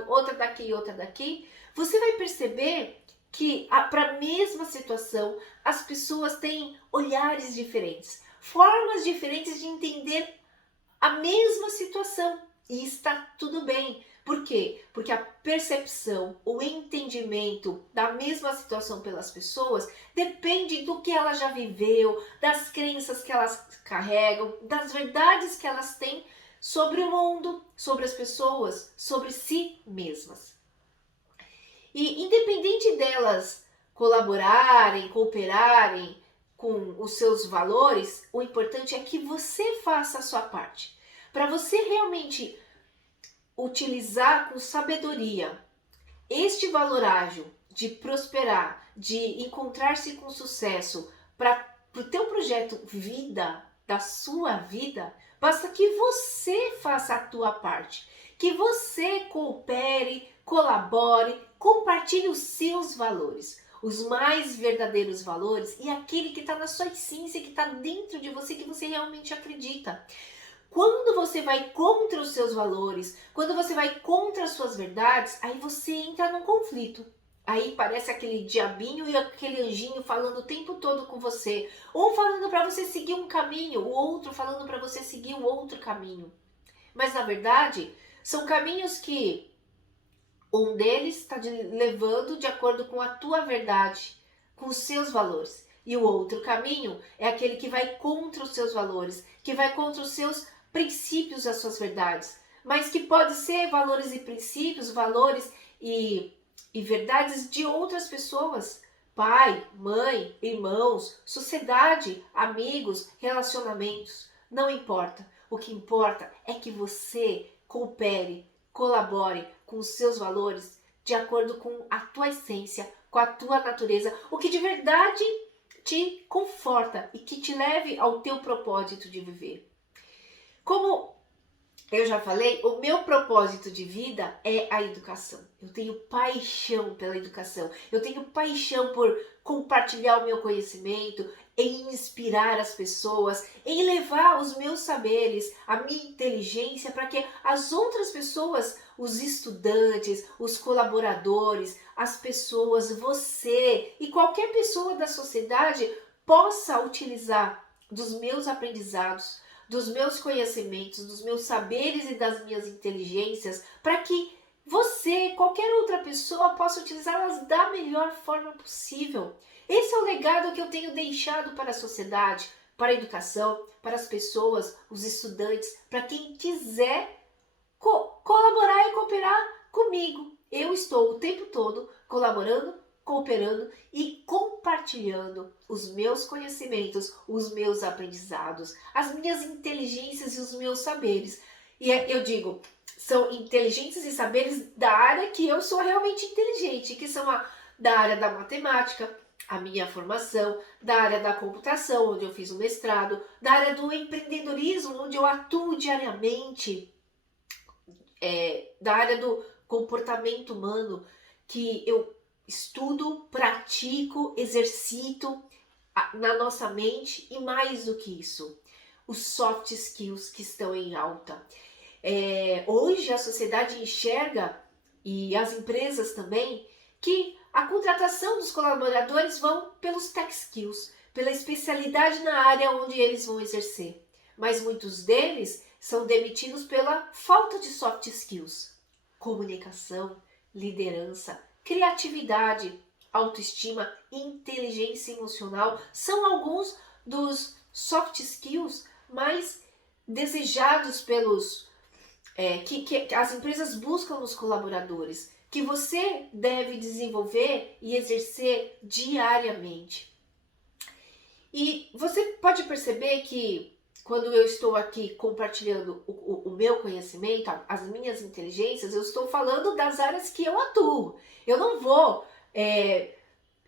outra daqui, você vai perceber que para a mesma situação as pessoas têm olhares diferentes, formas diferentes de entender a mesma situação. E está tudo bem. Por quê? Porque a percepção, o entendimento da mesma situação pelas pessoas depende do que ela já viveu, das crenças que elas carregam, das verdades que elas têm sobre o mundo, sobre as pessoas, sobre si mesmas. E independente delas colaborarem, cooperarem com os seus valores, o importante é que você faça a sua parte. Para você realmente utilizar com sabedoria este valor ágil de prosperar, de encontrar-se com sucesso para o teu projeto vida, da sua vida, basta que você faça a tua parte, que você coopere, colabore, compartilhe os seus valores, os mais verdadeiros valores e aquele que está na sua essência, que está dentro de você, que você realmente acredita. Quando você vai contra os seus valores, quando você vai contra as suas verdades, aí você entra num conflito. Aí parece aquele diabinho e aquele anjinho falando o tempo todo com você. Um falando para você seguir um caminho, o outro falando para você seguir o outro caminho. Mas na verdade, são caminhos que um deles está levando de acordo com a tua verdade, com os seus valores. E o outro caminho é aquele que vai contra os seus valores, que vai contra os seus princípios, as suas verdades, mas que pode ser valores e princípios, valores e verdades de outras pessoas, pai, mãe, irmãos, sociedade, amigos, relacionamentos, não importa. O que importa é que você coopere, colabore com os seus valores de acordo com a tua essência, com a tua natureza, o que de verdade te conforta e que te leve ao teu propósito de viver. Como eu já falei, o meu propósito de vida é a educação. Eu tenho paixão pela educação. Eu tenho paixão por compartilhar o meu conhecimento, em inspirar as pessoas, em levar os meus saberes, a minha inteligência para que as outras pessoas, os estudantes, os colaboradores, as pessoas, você e qualquer pessoa da sociedade possa utilizar dos meus aprendizados, dos meus conhecimentos, dos meus saberes e das minhas inteligências, para que você, qualquer outra pessoa, possa utilizá-las da melhor forma possível. Esse é o legado que eu tenho deixado para a sociedade, para a educação, para as pessoas, os estudantes, para quem quiser colaborar e cooperar comigo. Eu estou o tempo todo colaborando, cooperando e compartilhando os meus conhecimentos, os meus aprendizados, as minhas inteligências e os meus saberes. E eu digo, são inteligências e saberes da área que eu sou realmente inteligente, que são da área da matemática, a minha formação, da área da computação, onde eu fiz um mestrado, da área do empreendedorismo, onde eu atuo diariamente, da área do comportamento humano, que eu estudo, pratico, exercito na nossa mente, e mais do que isso, os soft skills que estão em alta. Hoje a sociedade enxerga, e as empresas também, que a contratação dos colaboradores vão pelos tech skills, pela especialidade na área onde eles vão exercer. Mas muitos deles são demitidos pela falta de soft skills. Comunicação, liderança, criatividade, autoestima, inteligência emocional são alguns dos soft skills mais desejados pelos que as empresas buscam nos colaboradores, que você deve desenvolver e exercer diariamente. E você pode perceber que quando eu estou aqui compartilhando o meu conhecimento, as minhas inteligências, eu estou falando das áreas que eu atuo. Eu não vou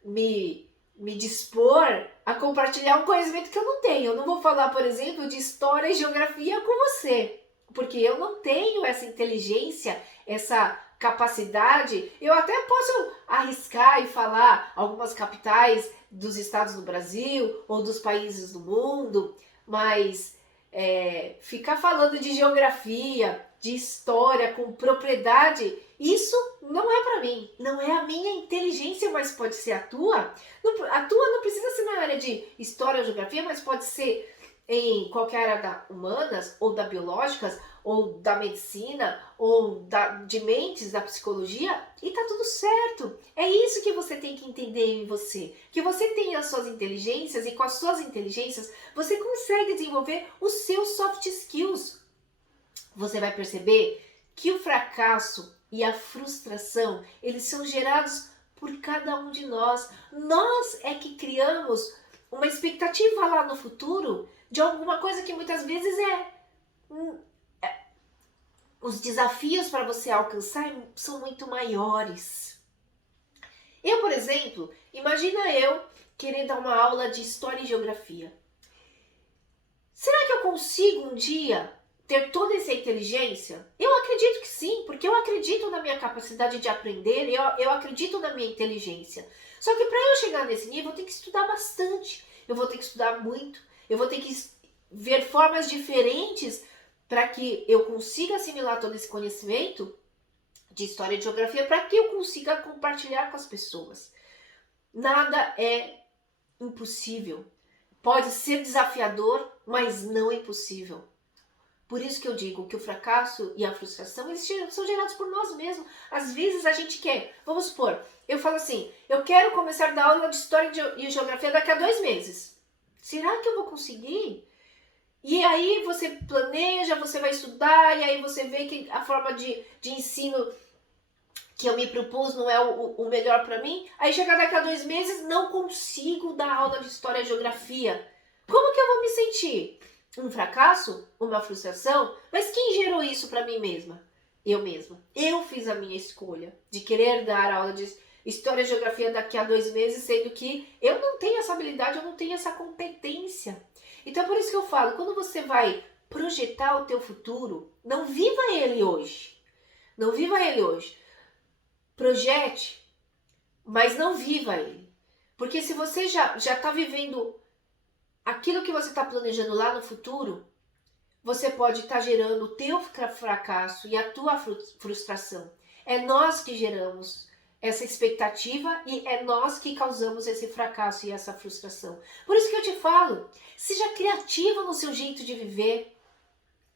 me dispor a compartilhar um conhecimento que eu não tenho. Eu não vou falar, por exemplo, de história e geografia com você, porque eu não tenho essa inteligência, essa capacidade. Eu até posso arriscar e falar algumas capitais dos estados do Brasil ou dos países do mundo, mas ficar falando de geografia, de história com propriedade, isso não é para mim, não é a minha inteligência, mas pode ser a tua. A tua não precisa ser na área de história ou geografia, mas pode ser em qualquer área da humanas, ou da biológicas, ou da medicina, ou de mentes, da psicologia, e tá tudo certo. É isso que você tem que entender em você, que você tem as suas inteligências, e com as suas inteligências você consegue desenvolver os seus soft skills. Você vai perceber que o fracasso e a frustração, eles são gerados por cada um de nós. Nós é que criamos uma expectativa lá no futuro de alguma coisa que muitas vezes os desafios para você alcançar são muito maiores. Eu, por exemplo, imagina eu querer dar uma aula de história e geografia. Será que eu consigo um dia ter toda essa inteligência? Eu acredito que sim, porque eu acredito na minha capacidade de aprender, eu acredito na minha inteligência. Só que para eu chegar nesse nível, eu tenho que estudar bastante, eu vou ter que estudar muito, eu vou ter que ver formas diferentes para que eu consiga assimilar todo esse conhecimento de história e de geografia, para que eu consiga compartilhar com as pessoas. Nada é impossível. Pode ser desafiador, mas não é impossível. Por isso que eu digo que o fracasso e a frustração, eles são gerados por nós mesmos. Às vezes a gente quer, vamos supor, eu falo assim, eu quero começar a dar aula de história e geografia daqui a 2 meses. Será que eu vou conseguir? E aí você planeja, você vai estudar, e aí você vê que a forma de ensino que eu me propus não é o melhor para mim. Aí chega daqui a 2 meses, não consigo dar aula de história e geografia. Como que eu vou me sentir? Um fracasso? Uma frustração? Mas quem gerou isso para mim mesma? Eu mesma. Eu fiz a minha escolha de querer dar aula de história e geografia daqui a 2 meses, sendo que eu não tenho essa habilidade, eu não tenho essa competência. Então é por isso que eu falo, quando você vai projetar o teu futuro, não viva ele hoje. Não viva ele hoje. Projete, mas não viva ele. Porque se você já está vivendo aquilo que você está planejando lá no futuro, você pode estar gerando o teu fracasso e a tua frustração. É nós que geramos essa expectativa e é nós que causamos esse fracasso e essa frustração. Por isso que eu te falo, seja criativa no seu jeito de viver,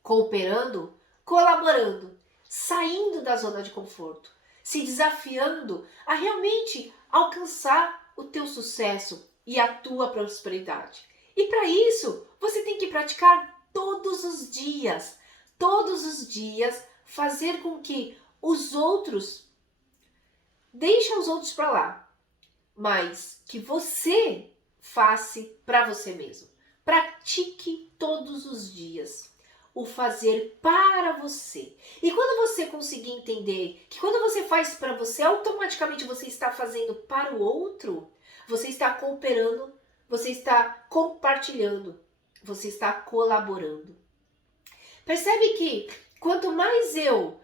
cooperando, colaborando, saindo da zona de conforto, se desafiando a realmente alcançar o teu sucesso e a tua prosperidade. E para isso, você tem que praticar todos os dias, fazer com que os outros, deixa os outros para lá, mas que você faça para você mesmo. Pratique todos os dias. o fazer para você. E quando você conseguir entender que quando você faz para você, automaticamente você está fazendo para o outro, você está cooperando, você está compartilhando, você está colaborando. Percebe que quanto mais eu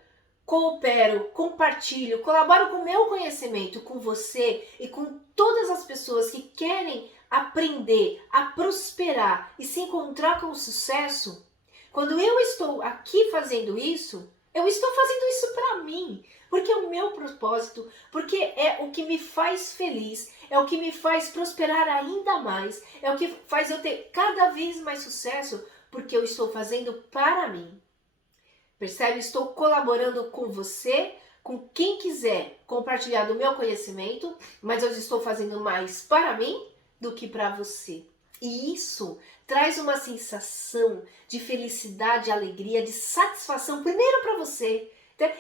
coopero, compartilho, colaboro com o meu conhecimento, com você e com todas as pessoas que querem aprender a prosperar e se encontrar com o sucesso, quando eu estou aqui fazendo isso, eu estou fazendo isso para mim, porque é o meu propósito, porque é o que me faz feliz, é o que me faz prosperar ainda mais, é o que faz eu ter cada vez mais sucesso, porque eu estou fazendo para mim. Percebe? Estou colaborando com você, com quem quiser compartilhar do meu conhecimento, mas eu estou fazendo mais para mim do que para você. E isso traz uma sensação de felicidade, alegria, de satisfação, primeiro para você.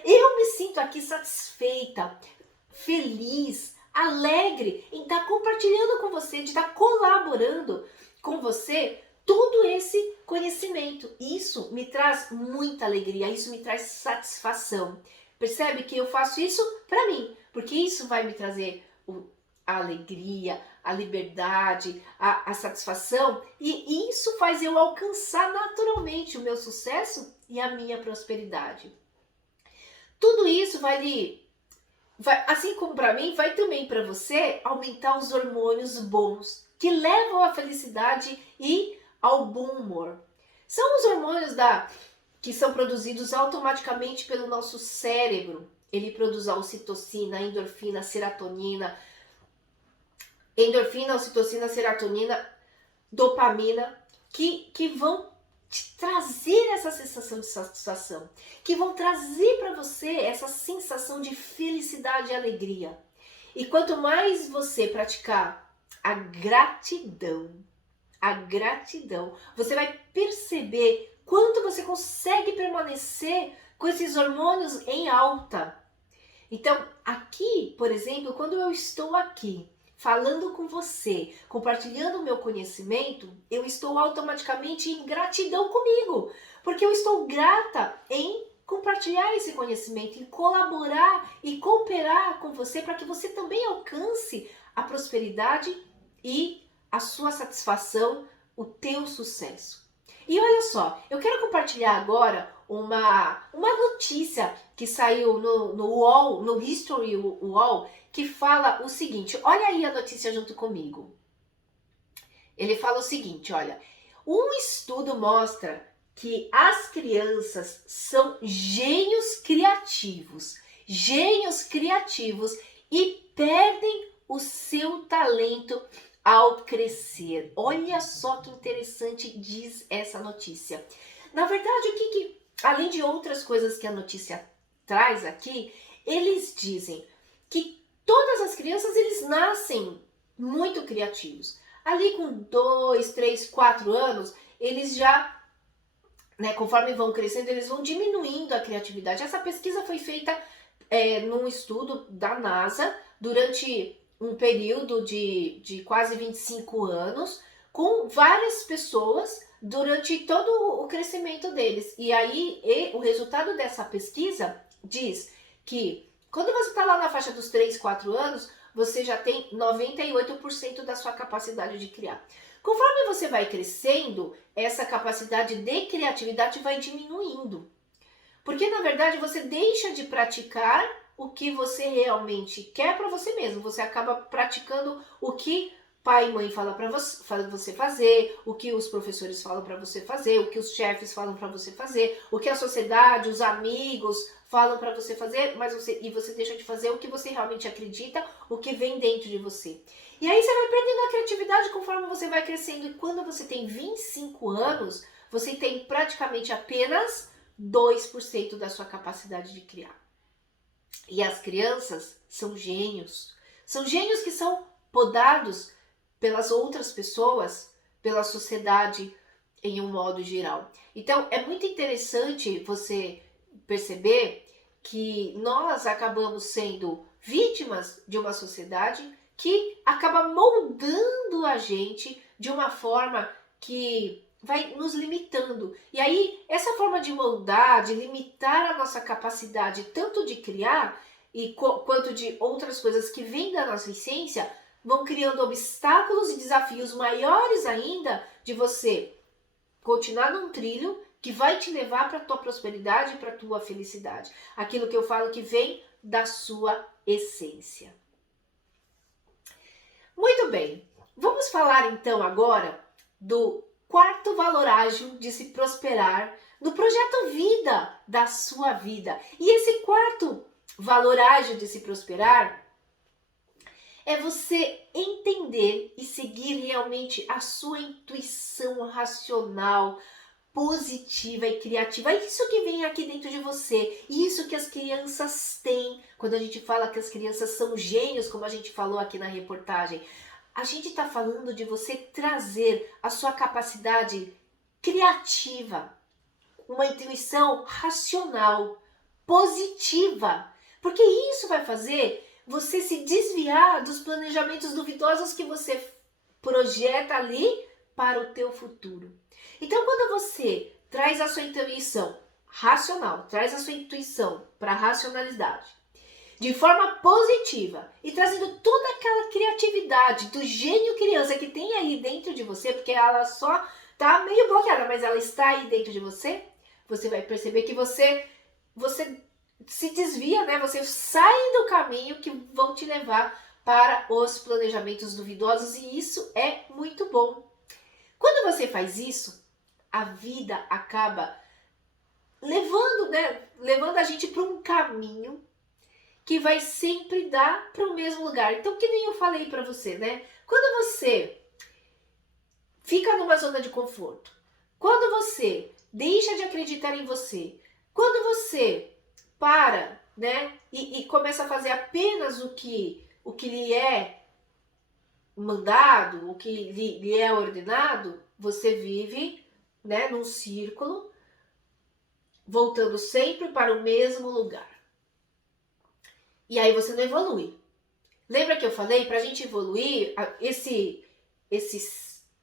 Eu me sinto aqui satisfeita, feliz, alegre em estar compartilhando com você, de estar colaborando com você todo esse conhecimento. Isso me traz muita alegria, isso me traz satisfação. Percebe que eu faço isso para mim, porque isso vai me trazer a alegria, a liberdade, a satisfação, e isso faz eu alcançar naturalmente o meu sucesso e a minha prosperidade. Tudo isso vai, assim como para mim, vai também para você aumentar os hormônios bons que levam à felicidade e ao bom humor. São os hormônios que são produzidos automaticamente pelo nosso cérebro. Ele produz a ocitocina, a endorfina, a serotonina, dopamina, que vão te trazer essa sensação de satisfação, que vão trazer para você essa sensação de felicidade e alegria. E quanto mais você praticar a gratidão, você vai perceber quanto você consegue permanecer com esses hormônios em alta. Então, aqui, por exemplo, quando eu estou aqui falando com você, compartilhando o meu conhecimento, eu estou automaticamente em gratidão comigo, porque eu estou grata em compartilhar esse conhecimento, em colaborar e cooperar com você para que você também alcance a prosperidade e a sua satisfação, o teu sucesso. E olha só, eu quero compartilhar agora uma notícia que saiu no UOL, no History UOL, que fala o seguinte, olha aí a notícia junto comigo. Ele fala o seguinte, olha, um estudo mostra que as crianças são gênios criativos e perdem o seu talento ao crescer. Olha só que interessante diz essa notícia. Na verdade, além de outras coisas que a notícia traz aqui, eles dizem que todas as crianças, eles nascem muito criativos. Ali com 2, 3, 4 anos, eles já, conforme vão crescendo, eles vão diminuindo a criatividade. Essa pesquisa foi feita num estudo da NASA durante um período de quase 25 anos, com várias pessoas durante todo o crescimento deles. E aí, o resultado dessa pesquisa diz que quando você está lá na faixa dos 3, 4 anos, você já tem 98% da sua capacidade de criar. Conforme você vai crescendo, essa capacidade de criatividade vai diminuindo. Porque, na verdade, você deixa de praticar o que você realmente quer para você mesmo. Você acaba praticando o que pai e mãe falam para você fazer, o que os professores falam para você fazer, o que os chefes falam para você fazer, o que a sociedade, os amigos falam para você fazer, e você deixa de fazer o que você realmente acredita, o que vem dentro de você. E aí você vai perdendo a criatividade conforme você vai crescendo. E quando você tem 25 anos, você tem praticamente apenas 2% da sua capacidade de criar. E as crianças são gênios. São gênios que são podados pelas outras pessoas, pela sociedade em um modo geral. Então, é muito interessante você perceber que nós acabamos sendo vítimas de uma sociedade que acaba moldando a gente de uma forma que vai nos limitando. E aí, essa forma de moldar, de limitar a nossa capacidade tanto de criar quanto de outras coisas que vêm da nossa essência, vão criando obstáculos e desafios maiores ainda de você continuar num trilho que vai te levar para a tua prosperidade e para a tua felicidade. Aquilo que eu falo que vem da sua essência. Muito bem, vamos falar então agora do quarto valor ágil de se prosperar no projeto vida da sua vida. E esse quarto valor ágil de se prosperar é você entender e seguir realmente a sua intuição racional, positiva e criativa. É isso que vem aqui dentro de você. Isso que as crianças têm. Quando a gente fala que as crianças são gênios, como a gente falou aqui na reportagem, a gente está falando de você trazer a sua capacidade criativa, uma intuição racional, positiva. Porque isso vai fazer você se desviar dos planejamentos duvidosos que você projeta ali para o teu futuro. Então, quando você traz a sua intuição racional, traz a sua intuição para a racionalidade, de forma positiva e trazendo toda aquela criatividade do gênio criança que tem aí dentro de você, porque ela só está meio bloqueada, mas ela está aí dentro de você, você vai perceber que você se desvia, né? Você sai do caminho que vão te levar para os planejamentos duvidosos e isso é muito bom. Quando você faz isso, a vida acaba levando a gente para um caminho que vai sempre dar para o mesmo lugar. Então, que nem eu falei para você, né? Quando você fica numa zona de conforto, quando você deixa de acreditar em você, quando você para, né, e começa a fazer apenas o que lhe é mandado, o que lhe é ordenado, você vive, né, num círculo, voltando sempre para o mesmo lugar. E aí você não evolui. Lembra que eu falei, para a gente evoluir, esse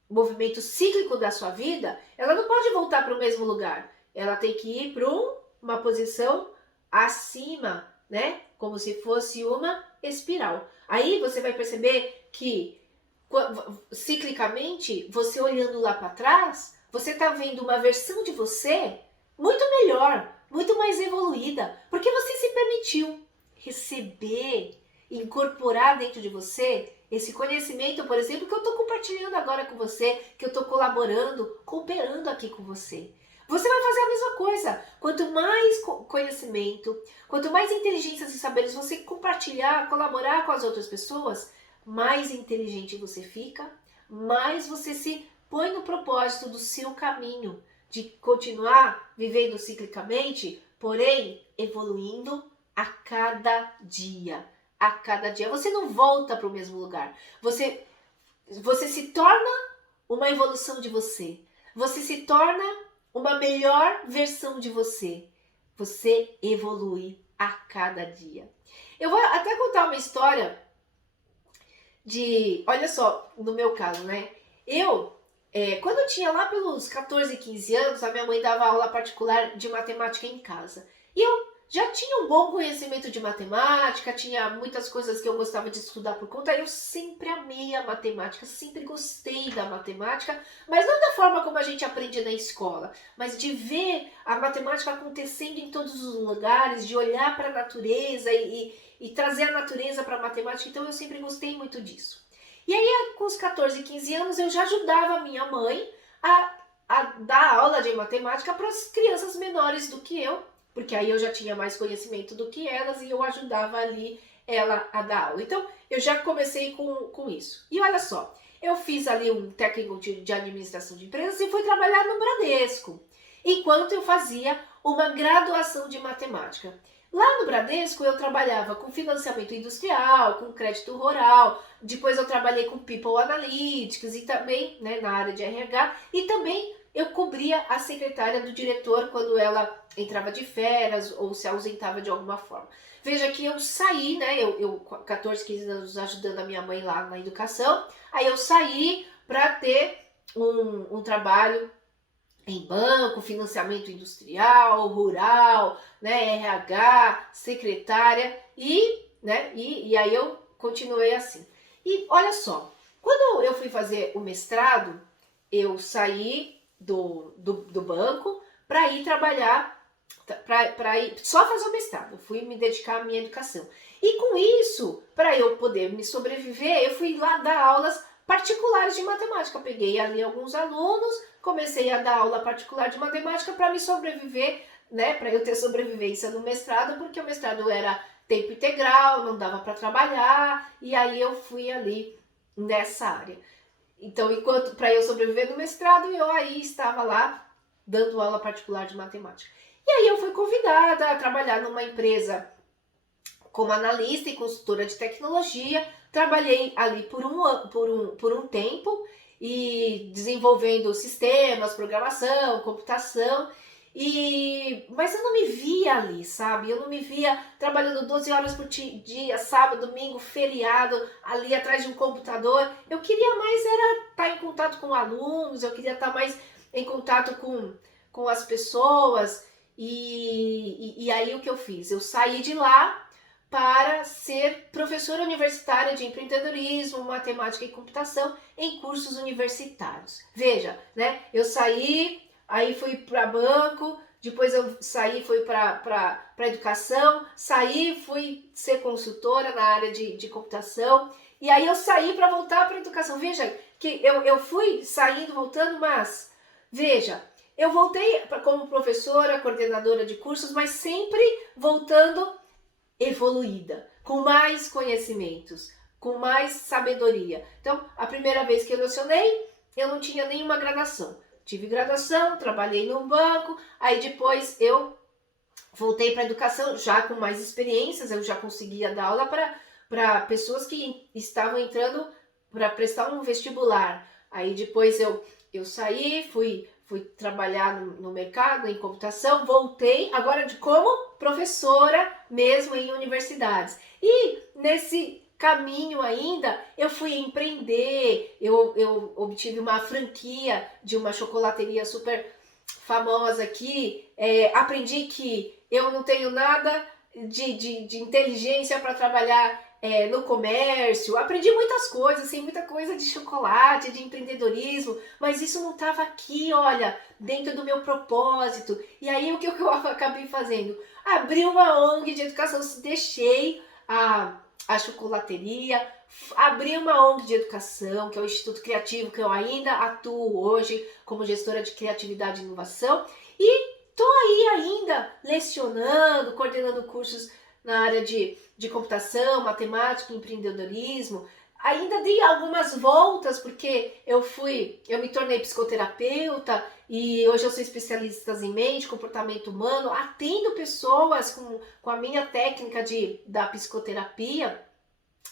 movimento cíclico da sua vida, ela não pode voltar para o mesmo lugar. Ela tem que ir para uma posição acima, né? Como se fosse uma espiral. Aí você vai perceber que, ciclicamente, você olhando lá para trás, você está vendo uma versão de você muito melhor, muito mais evoluída, porque você se permitiu receber, incorporar dentro de você esse conhecimento, por exemplo, que eu estou compartilhando agora com você, que eu estou colaborando, cooperando aqui com você. Você vai fazer a mesma coisa. Quanto mais conhecimento, quanto mais inteligências e saberes você compartilhar, colaborar com as outras pessoas, mais inteligente você fica, mais você se põe no propósito do seu caminho de continuar vivendo ciclicamente, porém evoluindo a cada dia. A cada dia. Você não volta para o mesmo lugar. Você se torna uma evolução de você. Você se torna uma melhor versão de você. Você evolui a cada dia. Eu vou até contar uma história olha só, no meu caso, né? Quando eu tinha lá pelos 14, 15 anos, a minha mãe dava aula particular de matemática em casa. E eu já tinha um bom conhecimento de matemática, tinha muitas coisas que eu gostava de estudar por conta. Eu sempre amei a matemática, sempre gostei da matemática, mas não da forma como a gente aprende na escola, mas de ver a matemática acontecendo em todos os lugares, de olhar para a natureza e trazer a natureza para a matemática. Então eu sempre gostei muito disso. E aí, com os 14, 15 anos, eu já ajudava a minha mãe a dar aula de matemática para as crianças menores do que eu, porque aí eu já tinha mais conhecimento do que elas e eu ajudava ali ela a dar aula. Então, eu já comecei com isso. E olha só, eu fiz ali um técnico de administração de empresas e fui trabalhar no Bradesco, enquanto eu fazia uma graduação de matemática. Lá no Bradesco eu trabalhava com financiamento industrial, com crédito rural, depois eu trabalhei com People Analytics e também, né, na área de RH, e também eu cobria a secretária do diretor quando ela entrava de férias ou se ausentava de alguma forma. Veja que eu saí, né, eu 14, 15 anos ajudando a minha mãe lá na educação, aí eu saí para ter um trabalho em banco, financiamento industrial, rural, né, RH, secretária e aí eu continuei assim. E olha só, quando eu fui fazer o mestrado, eu saí do banco para ir trabalhar, para ir só fazer o mestrado, eu fui me dedicar à minha educação. E com isso, para eu poder me sobreviver, eu fui lá dar aulas particulares de matemática. Eu peguei ali alguns alunos, comecei a dar aula particular de matemática para me sobreviver, né, para eu ter sobrevivência no mestrado, porque o mestrado era tempo integral, não dava para trabalhar, e aí eu fui ali nessa área. Então, enquanto para eu sobreviver no mestrado, eu aí estava lá dando aula particular de matemática. E aí eu fui convidada a trabalhar numa empresa como analista e consultora de tecnologia. Trabalhei ali por um tempo e desenvolvendo sistemas, programação, computação. Mas eu não me via ali, sabe? Eu não me via trabalhando 12 horas por dia, sábado, domingo, feriado, ali atrás de um computador. Eu queria mais era estar em contato com alunos, eu queria estar mais em contato com as pessoas. E aí o que eu fiz? Eu saí de lá para ser professora universitária de empreendedorismo, matemática e computação em cursos universitários. Veja, né? Eu saí, aí fui para banco, depois eu saí, fui para educação, saí, fui ser consultora na área de computação, e aí eu saí para voltar para educação. Veja que eu fui saindo, voltando, mas veja, eu voltei como professora, coordenadora de cursos, mas sempre voltando evoluída, com mais conhecimentos, com mais sabedoria. Então, a primeira vez que eu lecionei, eu não tinha nenhuma graduação. Tive graduação, trabalhei num banco, aí depois eu voltei para a educação já com mais experiências, eu já conseguia dar aula para pessoas que estavam entrando para prestar um vestibular. Aí depois eu saí, fui trabalhar no mercado, em computação, voltei agora de como professora mesmo em universidades. E nesse caminho ainda, eu fui empreender, eu obtive uma franquia de uma chocolateria super famosa aqui, aprendi que eu não tenho nada de inteligência para trabalhar no comércio, aprendi muitas coisas, assim, muita coisa de chocolate, de empreendedorismo, mas isso não estava aqui, olha, dentro do meu propósito. E aí o que eu acabei fazendo? Abri uma ONG de educação, deixei a chocolateria, abri uma ONG de educação, que é o Instituto Criativo, que eu ainda atuo hoje como gestora de criatividade e inovação, e tô aí ainda lecionando, coordenando cursos na área de computação, matemática, empreendedorismo. Ainda dei algumas voltas porque eu me tornei psicoterapeuta e hoje eu sou especialista em mente, comportamento humano, atendo pessoas com a minha técnica da psicoterapia,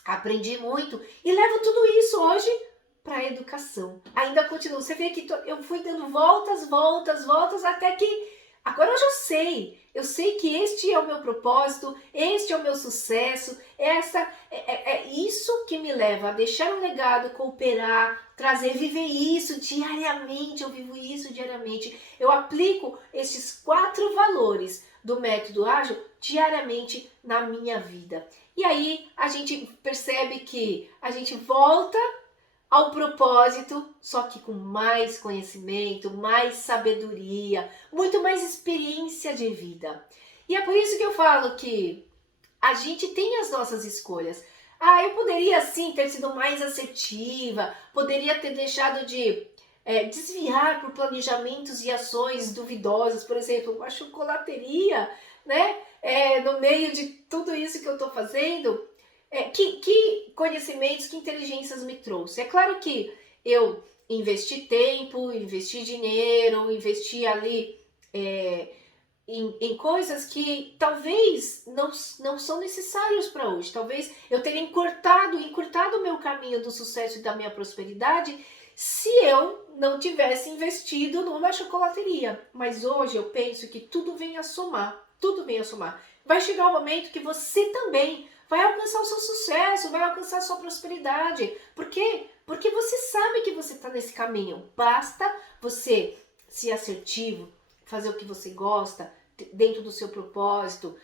aprendi muito e levo tudo isso hoje para a educação. Ainda continuo, você vê que eu fui dando voltas até que agora eu já sei. Eu sei que este é o meu propósito, este é o meu sucesso, é isso que me leva a deixar um legado, cooperar, trazer, viver isso diariamente. Eu vivo isso diariamente. Eu aplico esses 4 valores do método ágil diariamente na minha vida. E aí a gente percebe que a gente volta ao propósito, só que com mais conhecimento, mais sabedoria, muito mais experiência de vida. E é por isso que eu falo que a gente tem as nossas escolhas. Ah, eu poderia sim ter sido mais assertiva, poderia ter deixado de desviar por planejamentos e ações duvidosas, por exemplo, uma chocolateria, né? No meio de tudo isso que eu estou fazendo, que conhecimentos, que inteligências me trouxe? É claro que eu investi tempo, investi dinheiro, investi ali em coisas que talvez não são necessárias para hoje. Talvez eu tenha encurtado o meu caminho do sucesso e da minha prosperidade se eu não tivesse investido numa chocolateria. Mas hoje eu penso que tudo vem a somar, tudo vem a somar. Vai chegar um momento que você também vai alcançar o seu sucesso, vai alcançar a sua prosperidade. Por quê? Porque você sabe que você está nesse caminho. Basta você ser assertivo, fazer o que você gosta, dentro do seu propósito,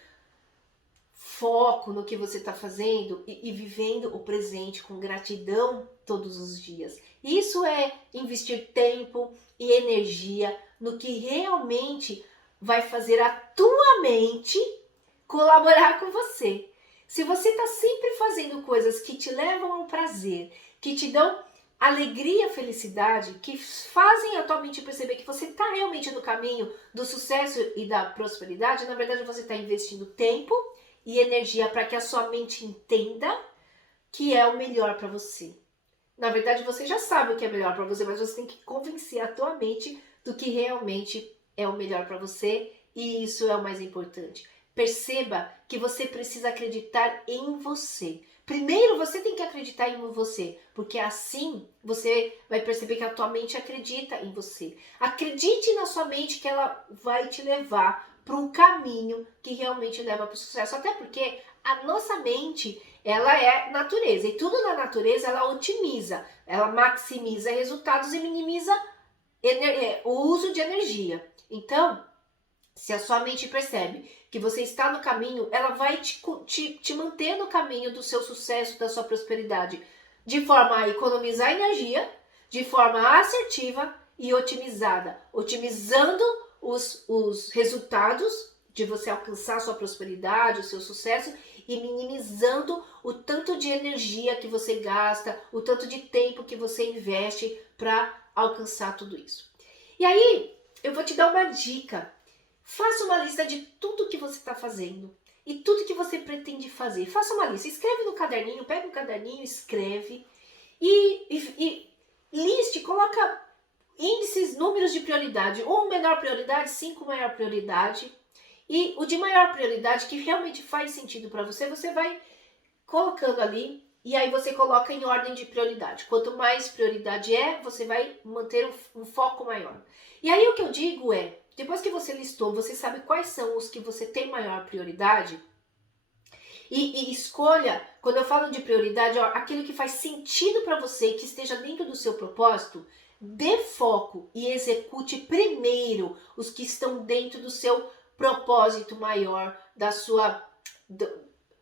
foco no que você está fazendo e vivendo o presente com gratidão todos os dias. Isso é investir tempo e energia no que realmente vai fazer a tua mente colaborar com você. Se você está sempre fazendo coisas que te levam ao prazer, que te dão alegria, felicidade, que fazem a tua mente perceber que você está realmente no caminho do sucesso e da prosperidade, na verdade você está investindo tempo e energia para que a sua mente entenda que é o melhor para você. Na verdade, você já sabe o que é melhor para você, mas você tem que convencer a tua mente do que realmente é o melhor para você, e isso é o mais importante. Perceba que você precisa acreditar em você. Primeiro você tem que acreditar em você, porque assim você vai perceber que a tua mente acredita em você. Acredite na sua mente que ela vai te levar para um caminho que realmente leva para o sucesso. Até porque a nossa mente, ela é natureza, e tudo na natureza ela otimiza, ela maximiza resultados e minimiza o uso de energia. Então, se a sua mente percebe que você está no caminho, ela vai te manter no caminho do seu sucesso, da sua prosperidade, de forma a economizar energia, de forma assertiva e otimizada, otimizando os resultados de você alcançar a sua prosperidade, o seu sucesso, e minimizando o tanto de energia que você gasta, o tanto de tempo que você investe para alcançar tudo isso. E aí, eu vou te dar uma dica. Faça uma lista de tudo que você está fazendo e tudo que você pretende fazer. Faça uma lista, escreve no caderninho, pega um caderninho, escreve e liste, coloca índices, números de prioridade. 1 menor prioridade, 5 maior prioridade. E o de maior prioridade, que realmente faz sentido para você, você vai colocando ali e aí você coloca em ordem de prioridade. Quanto mais prioridade é, você vai manter um foco maior. E aí o que eu digo é, depois que você listou, você sabe quais são os que você tem maior prioridade? E escolha, quando eu falo de prioridade, ó, aquilo que faz sentido para você, que esteja dentro do seu propósito, dê foco e execute primeiro os que estão dentro do seu propósito maior,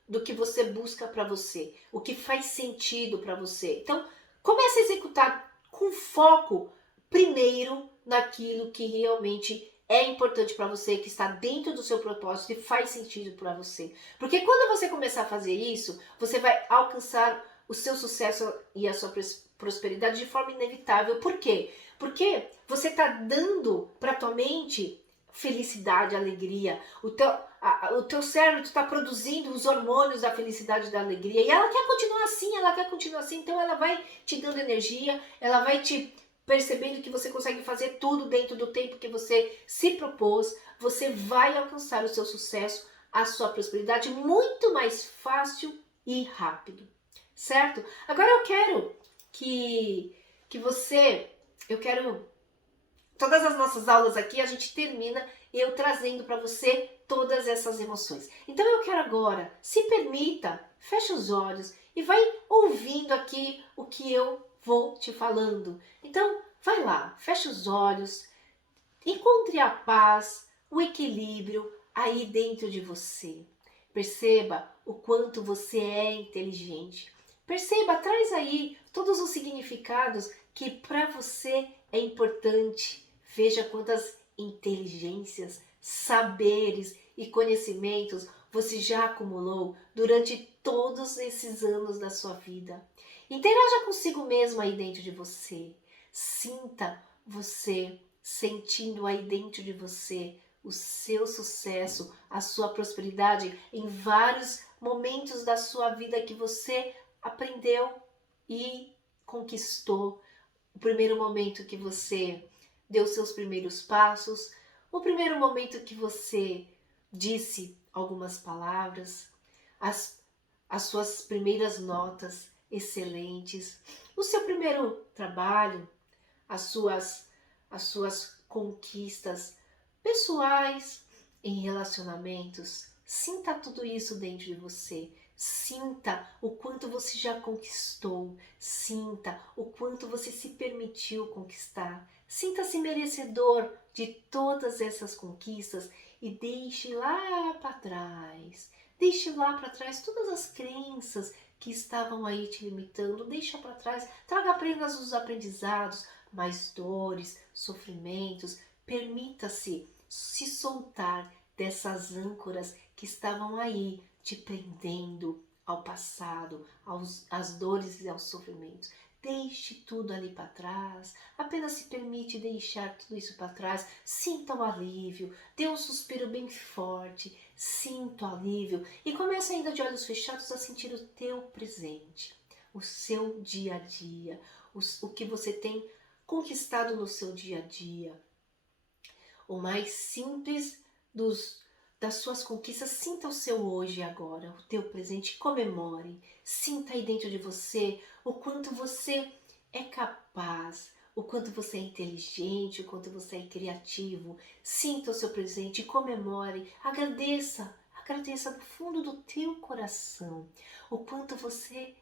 do que você busca para você, o que faz sentido para você. Então, comece a executar com foco primeiro naquilo que realmente é importante para você, que está dentro do seu propósito e faz sentido para você. Porque quando você começar a fazer isso, você vai alcançar o seu sucesso e a sua prosperidade de forma inevitável. Por quê? Porque você está dando para a tua mente felicidade, alegria. O teu cérebro está produzindo os hormônios da felicidade e da alegria. E ela quer continuar assim, então ela vai te dando energia, ela vai te percebendo que você consegue fazer tudo dentro do tempo que você se propôs. Você vai alcançar o seu sucesso, a sua prosperidade muito mais fácil e rápido. Certo? Agora eu quero que você... Todas as nossas aulas aqui, a gente termina eu trazendo para você todas essas emoções. Então eu quero agora, se permita, feche os olhos e vai ouvindo aqui o que eu vou te falando. Então vai lá, feche os olhos, encontre a paz, o equilíbrio aí dentro de você. Perceba o quanto você é inteligente. Perceba, traz aí todos os significados que para você é importante. Veja quantas inteligências, saberes e conhecimentos você já acumulou durante todos esses anos da sua vida. Interaja consigo mesmo aí dentro de você. Sinta você sentindo aí dentro de você o seu sucesso, a sua prosperidade em vários momentos da sua vida que você aprendeu e conquistou. O primeiro momento que você deu seus primeiros passos, o primeiro momento que você disse algumas palavras, as suas primeiras notas excelentes, o seu primeiro trabalho, as suas conquistas pessoais em relacionamentos. Sinta tudo isso dentro de você. Sinta o quanto você já conquistou. Sinta o quanto você se permitiu conquistar. Sinta-se merecedor de todas essas conquistas e deixe lá para trás. Deixe lá para trás todas as crenças que estavam aí te limitando. Deixa para trás. Traga apenas os aprendizados, mais dores, sofrimentos. Permita-se se soltar dessas âncoras que estavam aí te prendendo ao passado, às dores e aos sofrimentos. Deixe tudo ali para trás, apenas se permite deixar tudo isso para trás. Sinta o alívio, dê um suspiro bem forte, sinta o alívio e comece ainda de olhos fechados a sentir o teu presente, o seu dia a dia, o que você tem conquistado no seu dia a dia. O mais simples das suas conquistas, sinta o seu hoje e agora, o teu presente, comemore. Sinta aí dentro de você o quanto você é capaz, o quanto você é inteligente, o quanto você é criativo. Sinta o seu presente, comemore, agradeça do fundo do teu coração o quanto você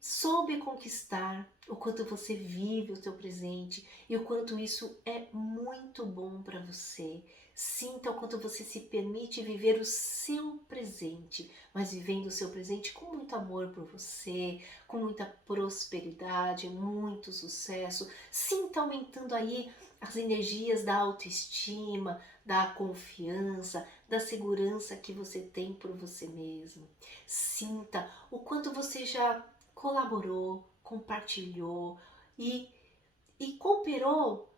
soube conquistar, o quanto você vive o teu presente e o quanto isso é muito bom para você. Sinta o quanto você se permite viver o seu presente, mas vivendo o seu presente com muito amor por você, com muita prosperidade, muito sucesso. Sinta aumentando aí as energias da autoestima, da confiança, da segurança que você tem por você mesmo. Sinta o quanto você já colaborou, compartilhou e cooperou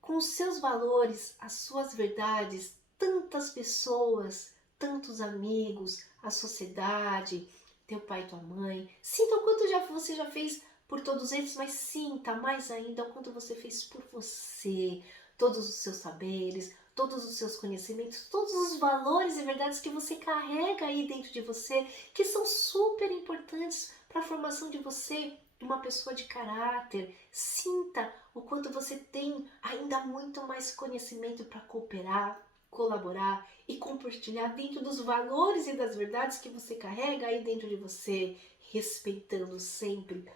com os seus valores, as suas verdades, tantas pessoas, tantos amigos, a sociedade, teu pai e tua mãe. Sinta o quanto você já fez por todos eles, mas sinta mais ainda o quanto você fez por você, todos os seus saberes, todos os seus conhecimentos, todos os valores e verdades que você carrega aí dentro de você, que são super importantes para a formação de você, uma pessoa de caráter. Sinta o quanto você tem ainda muito mais conhecimento para cooperar, colaborar e compartilhar dentro dos valores e das verdades que você carrega aí dentro de você, respeitando sempre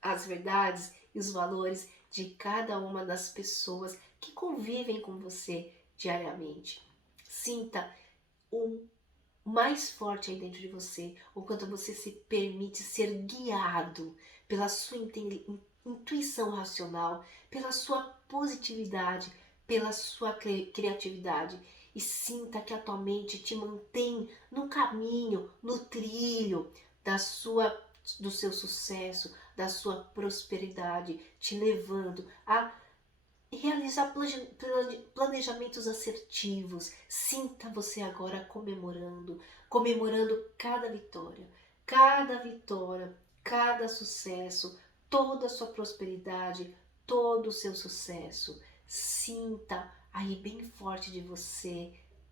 as verdades e os valores de cada uma das pessoas que convivem com você diariamente. Sinta o mais forte aí dentro de você, o quanto você se permite ser guiado pela sua intuição racional, pela sua positividade, pela sua criatividade. E sinta que a tua mente te mantém no caminho, no trilho do seu sucesso, da sua prosperidade, te levando a realizar planejamentos assertivos. Sinta você agora comemorando cada vitória, cada sucesso, toda a sua prosperidade, todo o seu sucesso. Sinta aí bem forte de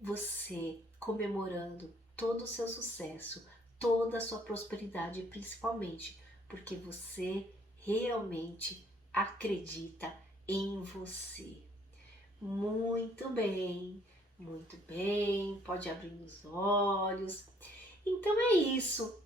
você comemorando todo o seu sucesso, toda a sua prosperidade, principalmente porque você realmente acredita em você. Muito bem, pode abrir os olhos. Então é isso,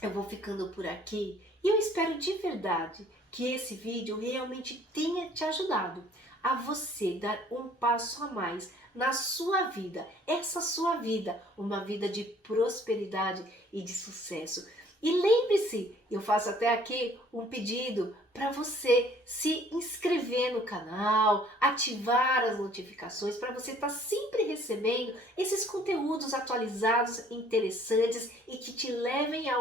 eu vou ficando por aqui e eu espero de verdade que esse vídeo realmente tenha te ajudado a você dar um passo a mais na sua vida, essa sua vida, uma vida de prosperidade e de sucesso. E lembre-se, eu faço até aqui um pedido para você se inscrever no canal, ativar as notificações para você estar sempre recebendo esses conteúdos atualizados, interessantes e que te levem a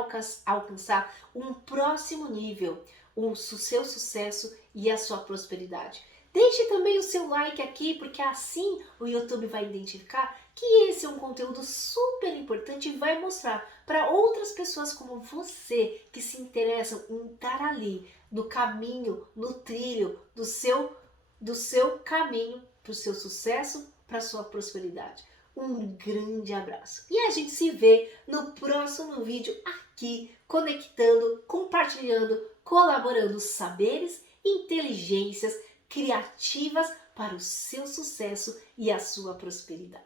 alcançar um próximo nível, o seu sucesso e a sua prosperidade. Deixe também o seu like aqui, porque assim o YouTube vai identificar que esse é um conteúdo super importante e vai mostrar para outras pessoas como você que se interessam em estar ali no caminho, no trilho do seu caminho para o seu sucesso, para a sua prosperidade. Um grande abraço e a gente se vê no próximo vídeo aqui, conectando, compartilhando, colaborando saberes, inteligências criativas para o seu sucesso e a sua prosperidade.